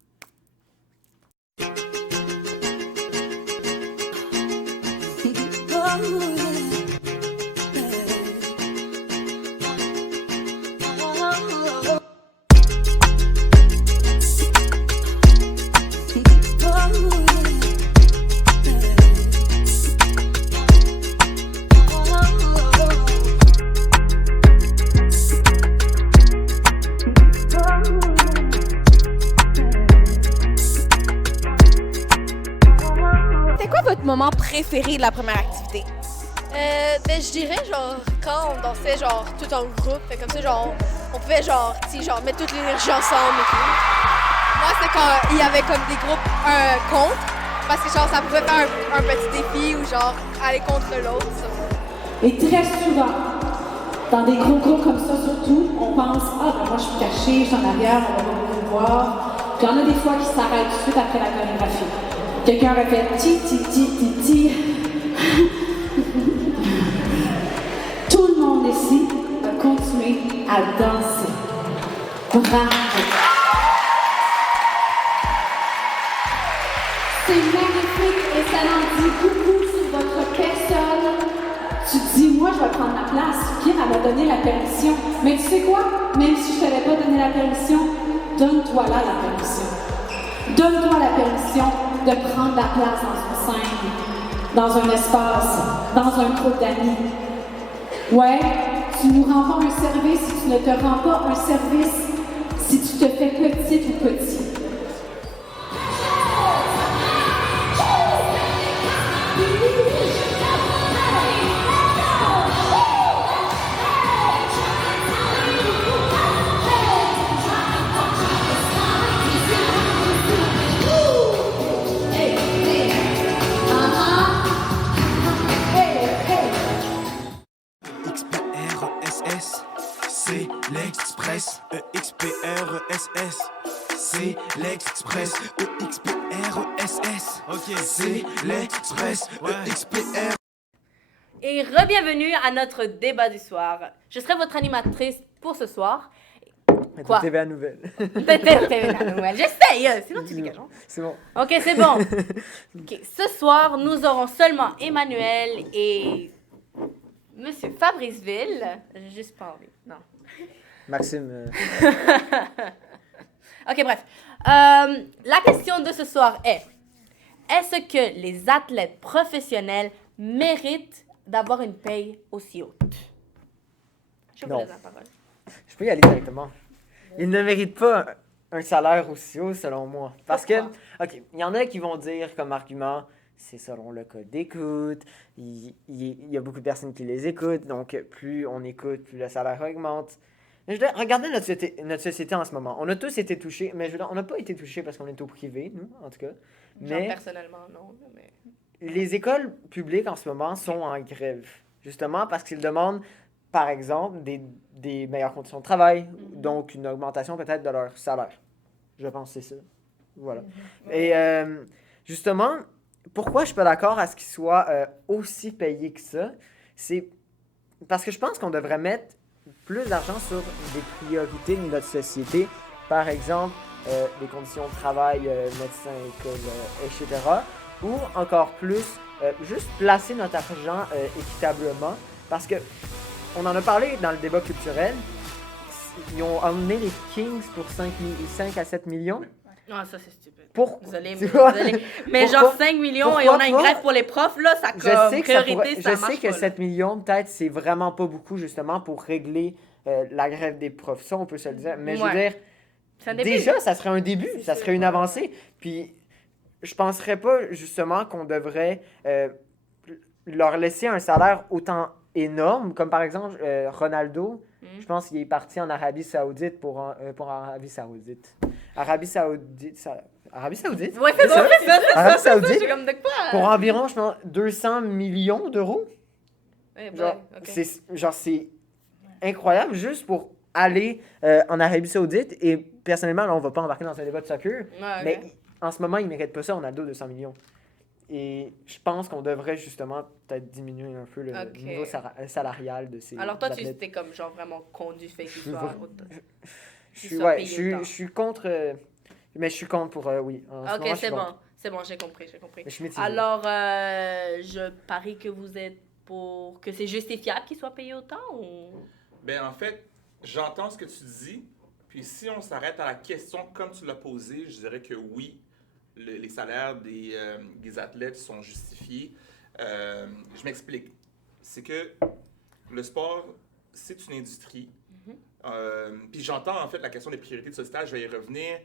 C'était quoi votre moment préféré de la première activité? Je dirais genre quand on dansait genre tout en groupe, fait comme ça genre on pouvait genre mettre toute l'énergie ensemble et tout. Moi c'est quand il y avait comme des groupes contre, parce que genre ça pouvait faire un petit défi ou genre aller contre l'autre. Et très souvent, dans des gros groupes comme ça surtout, on pense ah ben moi je suis cachée, je suis en arrière, on va pas beaucoup me voir. Puis il y en a des fois qui s'arrêtent tout de suite après la chorégraphie. Quelqu'un aurait fait ti ti ti ti ti. Tout le monde ici a continué à danser. Bravo! C'est magnifique et ça en dit beaucoup sur votre personne. Tu te dis, moi je vais prendre ma place. Kim, elle m'a donné la permission. Mais tu sais quoi? Même si je t'avais pas donné la permission, donne-toi là la permission. Donne-toi la permission de prendre la place dans une scène, dans un espace, dans un groupe d'amis. Ouais, tu nous rends pas un service si tu ne te rends pas un service si tu te fais petite ou petit. XPRESS, c'est l'Express. EXPRESS, c'est l'Express. EXPRESS, ok, c'est l'Express. EXPR. Et re-bienvenue à notre débat du soir. Je serai votre animatrice pour ce soir. Quoi? TVA Nouvelle. TVA Nouvelle. J'essaye, sinon tu dégages. Hein? C'est bon. Ok, c'est bon. Ok, ce soir, nous aurons seulement Emmanuel et Monsieur Fabriceville. J'ai juste pas envie. Non. Maxime. Ok, bref. La question de ce soir est-ce que les athlètes professionnels méritent d'avoir une paye aussi haute? Je vous Non. laisse la parole. Je peux y aller directement. Ils ne méritent pas un salaire aussi haut, selon moi. Parce que, OK, il y en a qui vont dire comme argument, c'est selon le code d'écoute, il y a beaucoup de personnes qui les écoutent, donc plus on écoute, plus le salaire augmente. Mais je veux dire, regardez notre société en ce moment. On a tous été touchés, mais je veux dire, on n'a pas été touchés parce qu'on est au privé, nous, en tout cas. Genre, Mais personnellement, non. Mais... les écoles publiques en ce moment sont en grève, justement parce qu'ils demandent, par exemple, des meilleures conditions de travail, donc une augmentation peut-être de leur salaire. Je pense que c'est ça. Voilà. Et justement, pourquoi je suis pas d'accord à ce qu'ils soient aussi payés que ça? C'est parce que je pense qu'on devrait mettre plus d'argent sur des priorités de notre société. Par exemple, les conditions de travail, médecins, école, etc. Ou encore plus, juste placer notre argent équitablement. Parce que on en a parlé dans le débat culturel. Ils ont emmené les Kings pour 5 à 7 millions. Non, ça c'est stupide. Désolé, Tu mais, vois? désolé. Mais Pourquoi? genre 5 millions et on a une pas? grève pour les profs, là, ça Je comme sais que, ça priorité, pourrait- ça je marche sais que pas, là. 7 millions, peut-être, c'est vraiment pas beaucoup, justement, pour régler la grève des profs. Ça, on peut se le dire. Mais je veux Ouais. dire, C'est un début. déjà, ça serait un début. Ça serait une avancée. Puis, je penserais pas, justement, qu'on devrait leur laisser un salaire autant énorme, comme par exemple Ronaldo. Je pense qu'il est parti en Arabie Saoudite pour Arabie Saoudite. Arabie Saoudite. Arabie Saoudite? Ouais, c'est bon, ça? c'est ça, c'est Arabie ça, c'est ça, Saoudite? j'ai comme de quoi? Pour environ, je pense, 200 millions d'euros. Ouais, Genre, ouais, ok. c'est incroyable juste pour aller en Arabie Saoudite. Et personnellement, là, on va pas embarquer dans un débat de soccer. Ouais, ok. Mais en ce moment, il ne mérite pas ça. On a 200 millions. et je pense qu'on devrait justement peut-être diminuer un peu le Ok. niveau salarial de ces Alors toi, tu athlètes. étais comme genre vraiment contre du fait qu'il Je soit vois- autant. Je qu'ils suis, soient ouais, payés autant. je suis contre, mais je suis contre pour, oui. En ce Ok, moment, je suis c'est contre. bon. C'est bon, j'ai compris, j'ai compris. Mais je suis mitigé. Alors, je parie que vous êtes pour que c'est justifiable qu'ils soient payés autant ou... Ben, en fait, j'entends ce que tu dis. Puis si on s'arrête à la question comme tu l'as posée, je dirais que oui, les salaires des athlètes sont justifiés. Je m'explique. C'est que le sport, c'est une industrie. Puis j'entends en fait la question des priorités de ce stage, je vais y revenir,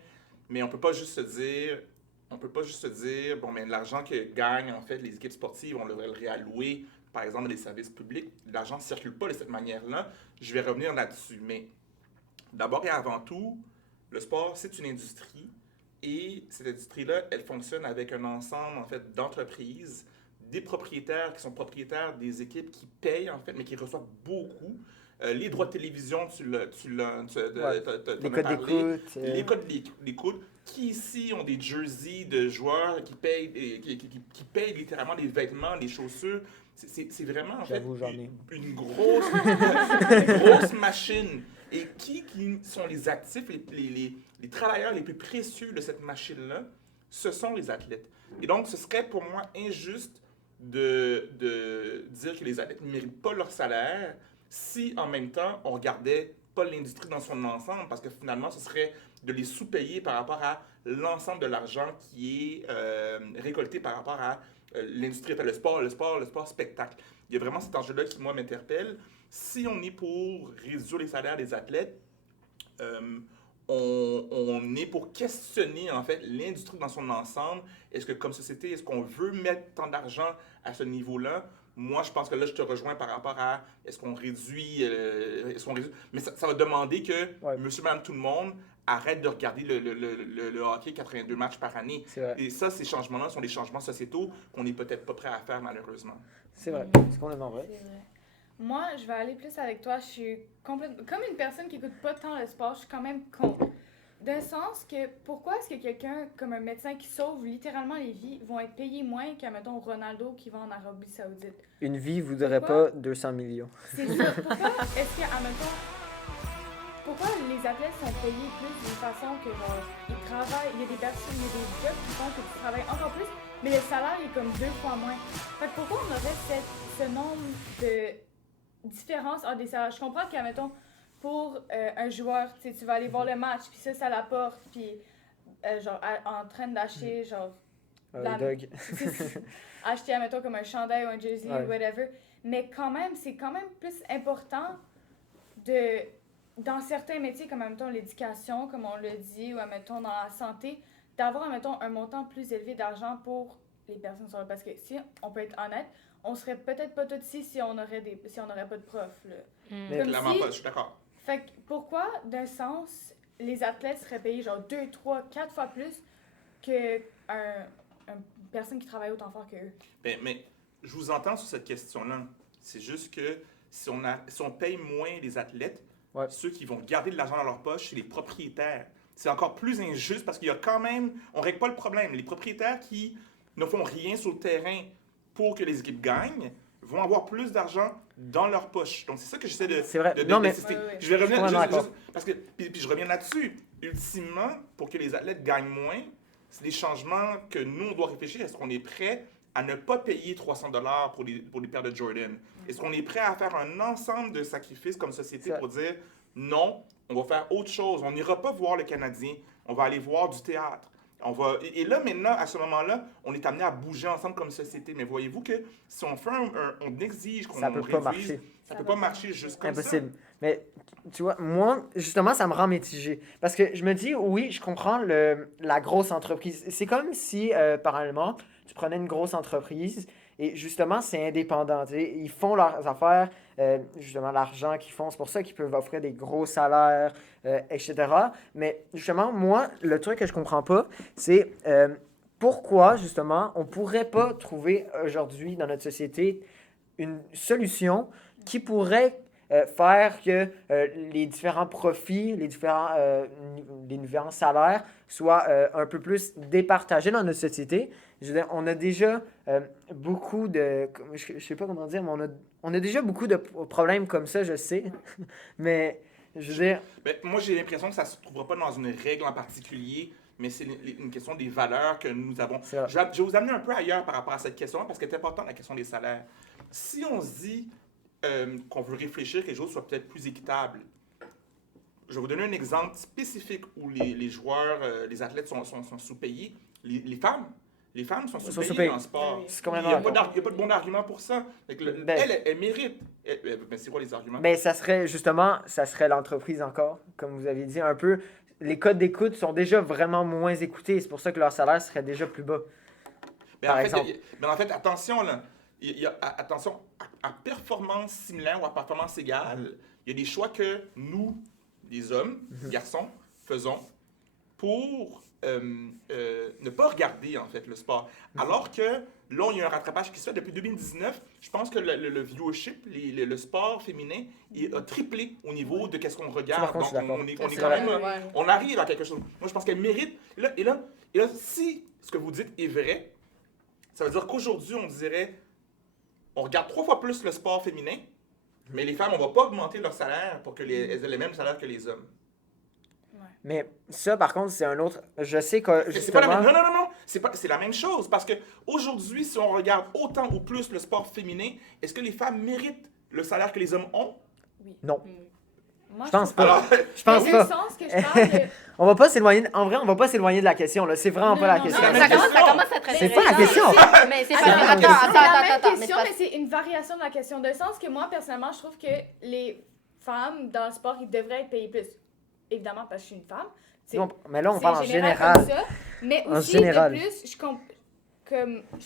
mais on peut pas juste se dire, bon, mais l'argent que gagnent en fait les équipes sportives, on devrait le réallouer, par exemple, dans les services publics. L'argent ne circule pas de cette manière-là. Je vais revenir là-dessus, mais d'abord et avant tout, le sport, c'est une industrie et cette industrie-là, elle fonctionne avec un ensemble en fait d'entreprises, des propriétaires qui sont propriétaires des équipes qui payent en fait, mais qui reçoivent beaucoup. Les droits de télévision, t'en as Les codes parlé. d'écoute. Les codes d'écoute, qui ici ont des jerseys de joueurs qui payent, qui payent littéralement les vêtements, les chaussures. C'est vraiment en fait J'avoue, j'en ai. une grosse machine. Et qui sont les actifs, les travailleurs les plus précieux de cette machine-là? Ce sont les athlètes. Et donc, ce serait pour moi injuste de dire que les athlètes ne méritent pas leur salaire si, en même temps, on regardait pas l'industrie dans son ensemble, parce que finalement, ce serait de les sous-payer par rapport à l'ensemble de l'argent qui est récolté par rapport à l'industrie, le sport spectacle. Il y a vraiment cet enjeu-là qui, moi, m'interpelle. Si on est pour réduire les salaires des athlètes, on est pour questionner, en fait, l'industrie dans son ensemble. Est-ce que, comme société, est-ce qu'on veut mettre tant d'argent à ce niveau-là? Moi, je pense que là, je te rejoins par rapport à est-ce qu'on réduit... Mais ça va demander que monsieur, madame, tout le monde arrête de regarder le hockey 82 matchs par année. C'est vrai. Et ça, ces changements-là sont des changements sociétaux qu'on n'est peut-être pas prêt à faire, malheureusement. C'est vrai. C'est complètement vrai. C'est vrai. Moi, je vais aller plus avec toi. Je suis complètement... Comme une personne qui écoute pas tant le sport, je suis quand même contre. D'un sens que, pourquoi est-ce que quelqu'un, comme un médecin qui sauve littéralement les vies, vont être payés moins qu'à, mettons, Ronaldo qui va en Arabie Saoudite? Une vie voudrait pas 200 millions. C'est ça. Pourquoi est-ce que, admettons, pourquoi les athlètes sont payés plus d'une façon que, genre, ils travaillent, il y a des personnes, il y a des jobs qui font que tu travailles encore plus, mais le salaire est comme 2 fois moins. Fait que pourquoi on aurait ce nombre de différences entre des salaires? Je comprends qu'à, mettons, pour un joueur, tu vas aller voir le match, puis ça l'apporte, puis genre en train d'acheter, genre... Doug. acheter, admettons, comme un chandail ou un jersey ou whatever. Mais quand même, c'est quand même plus important dans certains métiers, comme, admettons, l'éducation, comme on le dit, ou, admettons, dans la santé, d'avoir, admettons, un montant plus élevé d'argent pour les personnes sur le... Parce que si on peut être honnête, on serait peut-être pas tous ici si on aurait pas de profs, là. Mais clairement pas, je suis d'accord. Fait que pourquoi, d'un sens, les athlètes seraient payés genre 2, 3, 4 fois plus qu'une personne qui travaille autant fort qu'eux? Mais je vous entends sur cette question-là. C'est juste que si on paye moins les athlètes, ceux qui vont garder de l'argent dans leur poche, c'est les propriétaires. C'est encore plus injuste parce qu'il y a quand même... On ne règle pas le problème. Les propriétaires qui ne font rien sur le terrain pour que les équipes gagnent vont avoir plus d'argent dans leur poche. Donc, c'est ça que j'essaie de... C'est vrai. Non, mais... Je vais revenir... parce que, puis je reviens là-dessus. Ultimement, pour que les athlètes gagnent moins, c'est des changements que nous, on doit réfléchir. Est-ce qu'on est prêt à ne pas payer 300$ pour les paires de Jordan? Est-ce qu'on est prêt à faire un ensemble de sacrifices comme société pour dire non, on va faire autre chose. On n'ira pas voir le Canadien. On va aller voir du théâtre. Et là, maintenant, à ce moment-là, on est amené à bouger ensemble comme société. Mais voyez-vous que si on fait on exige qu'on réduise... Ça peut pas marcher. Ça peut pas marcher juste comme Impossible. ça. Mais tu vois, moi, justement, ça me rend mitigé. Parce que je me dis, oui, je comprends la grosse entreprise. C'est comme si, parallèlement, tu prenais une grosse entreprise et justement, c'est indépendant. Ils font leurs affaires, justement, l'argent qu'ils font. C'est pour ça qu'ils peuvent offrir des gros salaires, etc. Mais justement, moi, le truc que je comprends pas, c'est pourquoi, justement, on pourrait pas trouver aujourd'hui dans notre société une solution qui pourrait faire que les différents profits, les différents salaires soient un peu plus départagés dans notre société. Je veux dire, on a déjà beaucoup de... Je sais pas comment dire, mais on a déjà beaucoup de problèmes comme ça, je sais. Mais, je veux dire... Ben, moi, j'ai l'impression que ça ne se trouvera pas dans une règle en particulier, mais c'est une question des valeurs que nous avons. Je vais vous amener un peu ailleurs par rapport à cette question, parce qu'elle est importante, la question des salaires. Si on se dit qu'on veut réfléchir que les choses soient peut-être plus équitables, je vais vous donner un exemple spécifique où les joueurs, les athlètes sont sous-payés. Les femmes sont sous-payées dans le sport. Il n'y a pas de bon argument pour ça. Elle mérite. Mais c'est quoi les arguments? Ben, ça serait l'entreprise encore, comme vous avez dit, un peu. Les codes d'écoute sont déjà vraiment moins écoutés. C'est pour ça que leur salaire serait déjà plus bas. Par exemple. Mais en fait, attention, là. Attention, à performance similaire ou à performance égale, il y a des choix que nous, les hommes, garçons, faisons pour ne pas regarder, en fait, le sport. Alors que, là, il y a un rattrapage qui se fait depuis 2019. Je pense que le viewership, le sport féminin, il a triplé au niveau de qu'est-ce qu'on regarde. Donc, on est quand même... On arrive à quelque chose. Moi, je pense qu'elle mérite... Et là, si ce que vous dites est vrai, ça veut dire qu'aujourd'hui, on dirait... On regarde 3 fois plus le sport féminin, mais les femmes, on ne va pas augmenter leur salaire pour qu'elles aient le même salaire que les hommes. Mais ça, par contre, c'est un autre... Je sais que, justement... C'est pas la même... Non. C'est la même chose. Parce qu'aujourd'hui, si on regarde autant ou plus le sport féminin, est-ce que les femmes méritent le salaire que les hommes ont? Oui. Non. Moi, je pense pas. Je pense pas. pas. Le sens que je parle de... On va pas s'éloigner... En vrai, on va pas s'éloigner de la question, là. C'est vraiment pas la question. Ça commence à être C'est pas la question. Mais c'est C'est pas la Attends. C'est question, mais c'est une variation de la question. De sens que moi, personnellement, je trouve que les femmes dans le sport, ils devraient être payées plus. Évidemment, parce que je suis une femme. Non, mais là, on parle en comme général. ça. Mais En aussi, général. de plus, je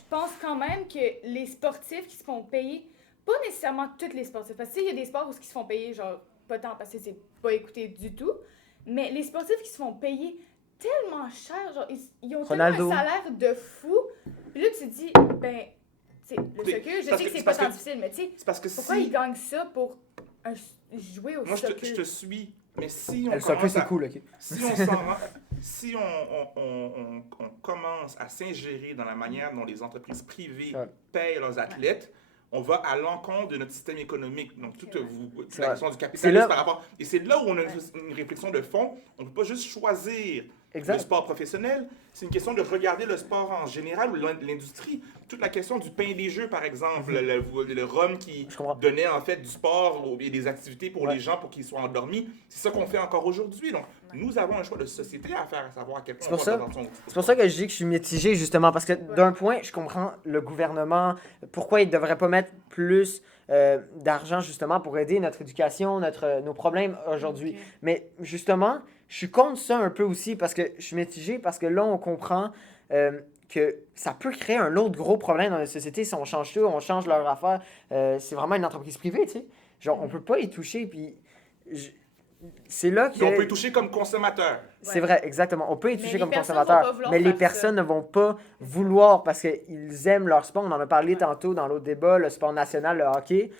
pense quand même que les sportifs qui se font payer, pas nécessairement tous les sportifs, parce qu'il y a des sports où ils se font payer, genre, pas tant parce que c'est pas écouté du tout, mais les sportifs qui se font payer tellement cher, genre, ils ont Ronaldo. tellement un salaire de fou, puis là, tu te dis, ben, tu sais, le soccer, je sais que c'est pas tant difficile, mais tu sais, pourquoi ils gagnent ça pour jouer au soccer? Moi, je te suis. Mais si on Le soccer, c'est cool, OK. Si on commence à s'ingérer dans la manière dont les entreprises privées payent leurs athlètes, on va à l'encontre de notre système économique. Donc, toute la question du capitalisme par rapport... Et c'est là où on a une réflexion de fond. On ne peut pas juste choisir le sport professionnel. C'est une question de regarder le sport en général ou l'industrie. Toute la question du pain des jeux, par exemple. Le rhum qui donnait, en fait, du sport et des activités pour les gens pour qu'ils soient endormis. C'est ça qu'on fait encore aujourd'hui. Donc, nous avons un choix de société à faire, à savoir à quel point C'est pour ça que je dis que je suis mitigé, justement, parce que d'un point, je comprends le gouvernement, pourquoi il ne devrait pas mettre plus d'argent, justement, pour aider notre éducation, nos problèmes aujourd'hui. Mais, justement, je suis contre ça un peu aussi, parce que je suis mitigé, parce que là, on comprend que ça peut créer un autre gros problème dans la société si on change tout, on change leur affaire. C'est vraiment une entreprise privée, tu sais. Genre, on peut pas y toucher, puis... C'est là que... Mais on peut y toucher comme consommateur. C'est vrai, exactement. On peut y toucher comme consommateur, mais les personnes ne vont pas vouloir parce qu'ils aiment leur sport. On en a parlé tantôt dans l'autre débat, le sport national, le hockey.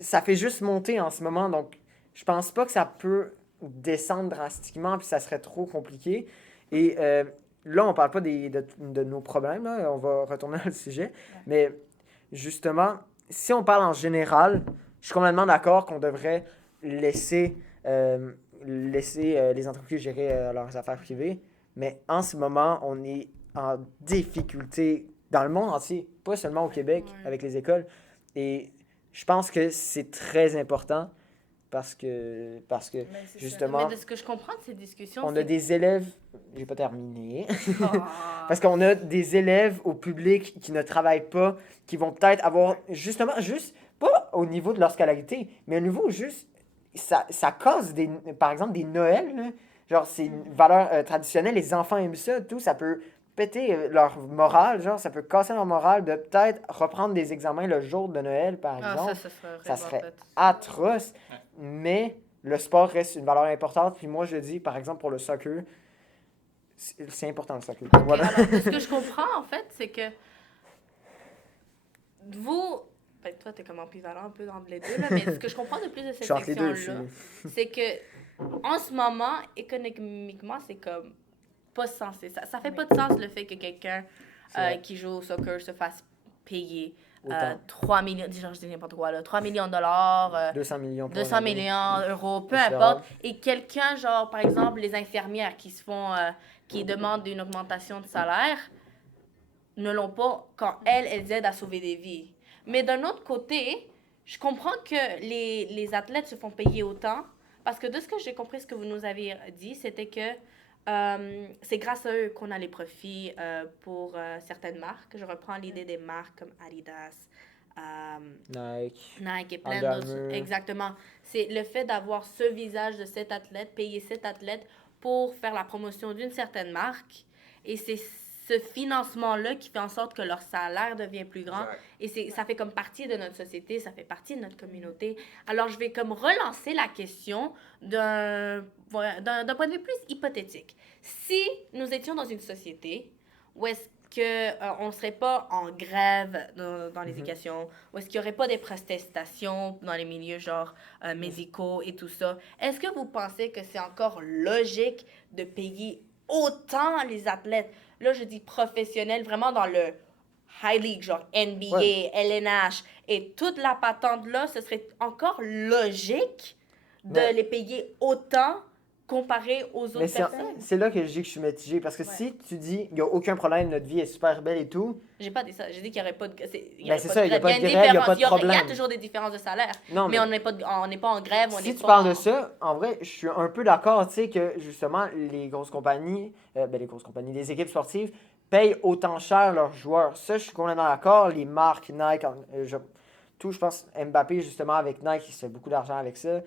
Ça fait juste monter en ce moment, donc je pense pas que ça peut descendre drastiquement, puis ça serait trop compliqué. Et là, on parle pas de nos problèmes, là. On va retourner dans le sujet, mais justement, si on parle en général, je suis complètement d'accord qu'on devrait laisser les entreprises gérer leurs affaires privées. Mais en ce moment, on est en difficulté dans le monde entier, pas seulement au Québec avec les écoles. Et je pense que c'est très important parce que justement... Mais de ce que je comprends de ces discussions, on a des élèves... J'ai pas terminé. Parce qu'on a des élèves au public qui ne travaillent pas, qui vont peut-être avoir justement, juste pas au niveau de leur scolarité, mais au niveau juste... Ça cause, par exemple, des Noëls. Là. Genre, c'est une valeur traditionnelle. Les enfants aiment ça, tout. Ça peut péter leur morale. Genre, ça peut casser leur morale de peut-être reprendre des examens le jour de Noël, par exemple. Ça serait atroce. Mais le sport reste une valeur importante. Puis moi, je dis, par exemple, pour le soccer, c'est important le soccer. Voilà. Alors, ce que je comprends, en fait, c'est que vous... peut-être toi, t'es comme ambivalent un peu entre les deux, là, mais ce que je comprends de plus de Je cette suis entre les deux, section-là, c'est que en ce moment, économiquement, c'est comme pas sensé. Ça fait pas de sens le fait que quelqu'un qui joue au soccer se fasse payer 3 millions, genre je dis n'importe quoi, là, 3 millions de dollars, 200 millions. 200 millions d'euros, peu C'est importe. rare. Et quelqu'un, genre, par exemple, les infirmières qui se font, qui demandent une augmentation de salaire, ne l'ont pas quand elles aident à sauver des vies. Mais d'un autre côté, je comprends que les athlètes se font payer autant, parce que de ce que j'ai compris, ce que vous nous avez dit, c'était que c'est grâce à eux qu'on a les profits pour certaines marques. Je reprends l'idée des marques comme Adidas, Nike et plein Under d'autres. Armour. Exactement. C'est le fait d'avoir ce visage de cet athlète, payer cet athlète pour faire la promotion d'une certaine marque. Et c'est ce financement-là qui fait en sorte que leur salaire devient plus grand. Exact. Et ça fait comme partie de notre société, ça fait partie de notre communauté. Alors, je vais comme relancer la question d'un point de vue plus hypothétique. Si nous étions dans une société où est-ce qu'on ne serait pas en grève dans l'éducation, où est-ce qu'il n'y aurait pas des protestations dans les milieux genre médicaux et tout ça, est-ce que vous pensez que c'est encore logique de payer autant les athlètes? Là, je dis professionnels, vraiment dans le high league, genre NBA, LNH, et toute la patente-là, ce serait encore logique de les payer autant comparé aux autres Mais personnes? c'est là que je dis que je suis mitigé. Parce que si tu dis, il n'y a aucun problème, notre vie est super belle et tout. J'ai pas dit ça. J'ai dit qu'il n'y aurait pas de. Il Ben, c'est ça, il n'y a pas de grève, il n'y a pas de Il y problème. a toujours des différences de salaire. Non, mais on n'est pas en grève, on n'est si pas. tu parles de ça, en vrai, je suis un peu d'accord, tu sais, que justement, les grosses compagnies, les équipes sportives payent autant cher leurs joueurs. Ça, je suis complètement d'accord. Les marques, Nike, je pense, Mbappé, justement, avec Nike, il se fait beaucoup d'argent avec ça.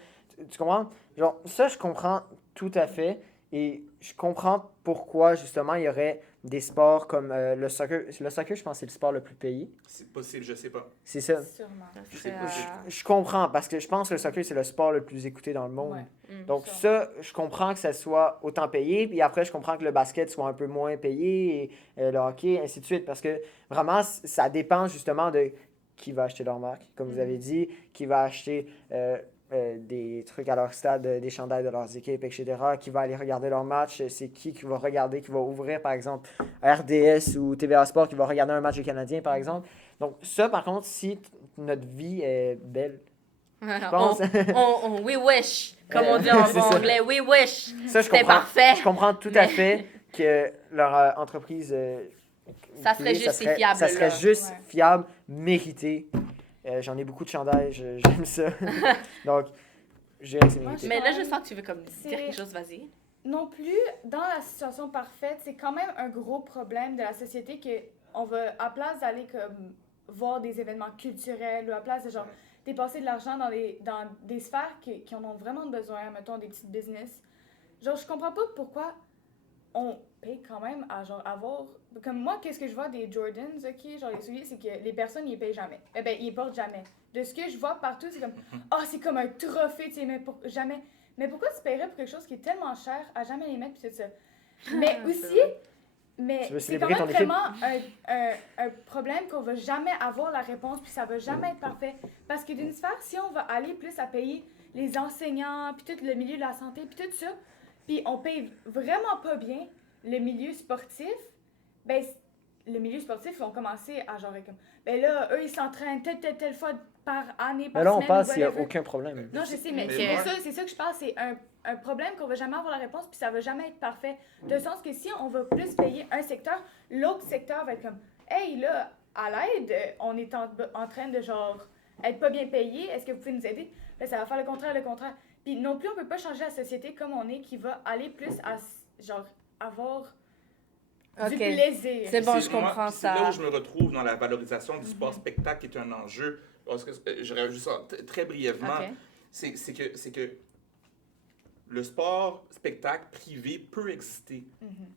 Tu comprends? Genre, ça, je comprends tout à fait. Et je comprends pourquoi, justement, il y aurait des sports comme le soccer. Le soccer, je pense, c'est le sport le plus payé. C'est possible, je sais pas. C'est ça. Sûrement. Je sais pas. Je comprends, parce que je pense que le soccer, c'est le sport le plus écouté dans le monde. Ouais. Donc ça, je comprends que ça soit autant payé, puis après, je comprends que le basket soit un peu moins payé, et le hockey, ainsi de suite, parce que vraiment, ça dépend justement de qui va acheter leur marque, comme vous avez dit, qui va acheter des trucs à leur stade, des chandails de leurs équipes, etc., qui va aller regarder leur match, c'est qui va regarder, qui va ouvrir, par exemple, RDS ou TVA Sport, qui va regarder un match des Canadiens, par exemple. Donc ça, par contre, si notre vie est belle, je pense... We wish, comme on dit en c'est bon ça. anglais. We wish. Ça, je C'était comprends. parfait. Je comprends tout à fait que leur entreprise... Ça serait justifiable, Ça serait là. justifiable, mérité. J'en ai beaucoup de chandails, j'aime ça. Donc, je dirais que c'est mérité. Mais là, je sens que tu veux comme dire C'est- quelque chose, vas-y. Non plus, dans la situation parfaite, c'est quand même un gros problème de la société que on va, à place d'aller comme voir des événements culturels ou à place de genre dépenser de l'argent dans des sphères qui en ont vraiment besoin, mettons des petites business. Genre, je comprends pas pourquoi on paye quand même à genre avoir... Comme moi, qu'est-ce que je vois des Jordans, ok? Genre, les souliers, c'est que les personnes, ils les payent jamais. Eh ben, ils les portent jamais. De ce que je vois partout, c'est comme... Ah, c'est comme un trophée, tu sais, mais jamais... Mais pourquoi tu paierais pour quelque chose qui est tellement cher à jamais les mettre, puis tout ça? Mais aussi... Mais Tu veux c'est quand célébrer même ton équipe? vraiment un problème qu'on va jamais avoir la réponse, puis ça va jamais être parfait. Parce que d'une sphère, si on va aller plus à payer les enseignants, puis tout le milieu de la santé, puis tout ça, puis on paye vraiment pas bien le milieu sportif, ben le milieu sportif, ils vont commencer à genre comme, ben là, eux, ils s'entraînent telle fois par année, par Mais là, on semaine, passe, ou il n'y a whatever. aucun problème. Non, je sais, mais Mais c'est moi- ça que je pense, c'est un problème qu'on va jamais avoir la réponse, puis ça va jamais être parfait. De sens que si on va plus payer un secteur, l'autre secteur va être comme, hey, là, à l'aide, on est en train de genre être pas bien payé, est-ce que vous pouvez nous aider? Là, ça va faire le contraire. Puis non plus, on peut pas changer la société comme on est, qui va aller plus à, genre, avoir du Ok. plaisir. C'est bon, C'est je moi- comprends c'est là ça. où je me retrouve dans la valorisation du sport-spectacle, qui est un enjeu. Parce que j'aurais juste très brièvement, Ok. c'est que le sport-spectacle privé peut exister.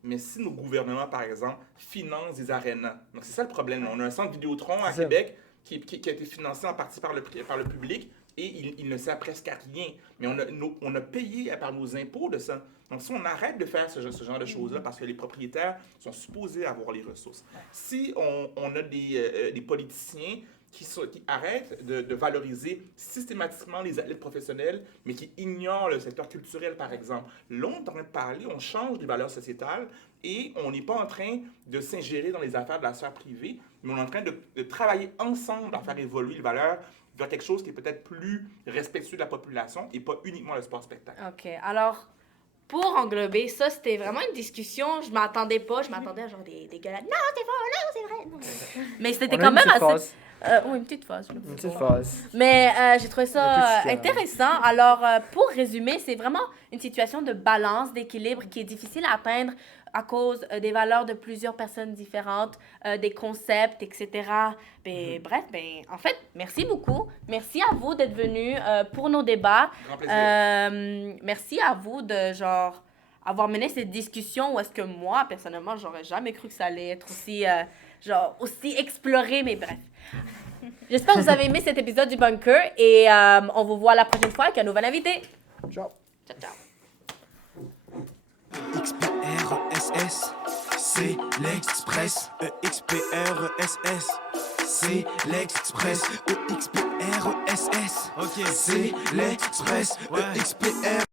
Mais si nos gouvernements, par exemple, financent des arénas, donc c'est ça le problème. On a un centre Vidéotron à C'est ça. Québec qui a été financé en partie par le public, et il ne sert presque à rien. Mais on a payé par nos impôts de ça. Donc, si on arrête de faire ce genre de choses-là, parce que les propriétaires sont supposés avoir les ressources, si on a des politiciens qui arrêtent de valoriser systématiquement les athlètes professionnels, mais qui ignorent le secteur culturel, par exemple. Là, on est en train de parler, on change les valeurs sociétales et on n'est pas en train de s'ingérer dans les affaires de la sphère privée, mais on est en train de travailler ensemble à faire évoluer les valeurs vers quelque chose qui est peut-être plus respectueux de la population et pas uniquement le sport-spectacle. OK. Alors, pour englober ça, c'était vraiment une discussion. Je m'attendais pas. Je m'attendais à genre des gueulades. Non, c'est faux, non, c'est vrai. Non. Mais c'était quand même assez... oui, une petite phase. Une petite phase. Mais j'ai trouvé ça intéressant. Alors, pour résumer, c'est vraiment une situation de balance, d'équilibre qui est difficile à atteindre à cause des valeurs de plusieurs personnes différentes, des concepts, etc. Bref, en fait, merci beaucoup. Merci à vous d'être venus pour nos débats. Grand plaisir. Merci à vous de, genre, avoir mené cette discussion où est-ce que moi, personnellement, j'aurais jamais cru que ça allait être aussi, aussi exploré, mais bref. J'espère que vous avez aimé cet épisode du Bunker et on vous voit la prochaine fois avec un nouvel invité. Ciao. Ciao, ciao. EXPRESS, c'est l'Express. EXPRESS, c'est l'Express. EXPRESS, ok, c'est l'Express. EXPR.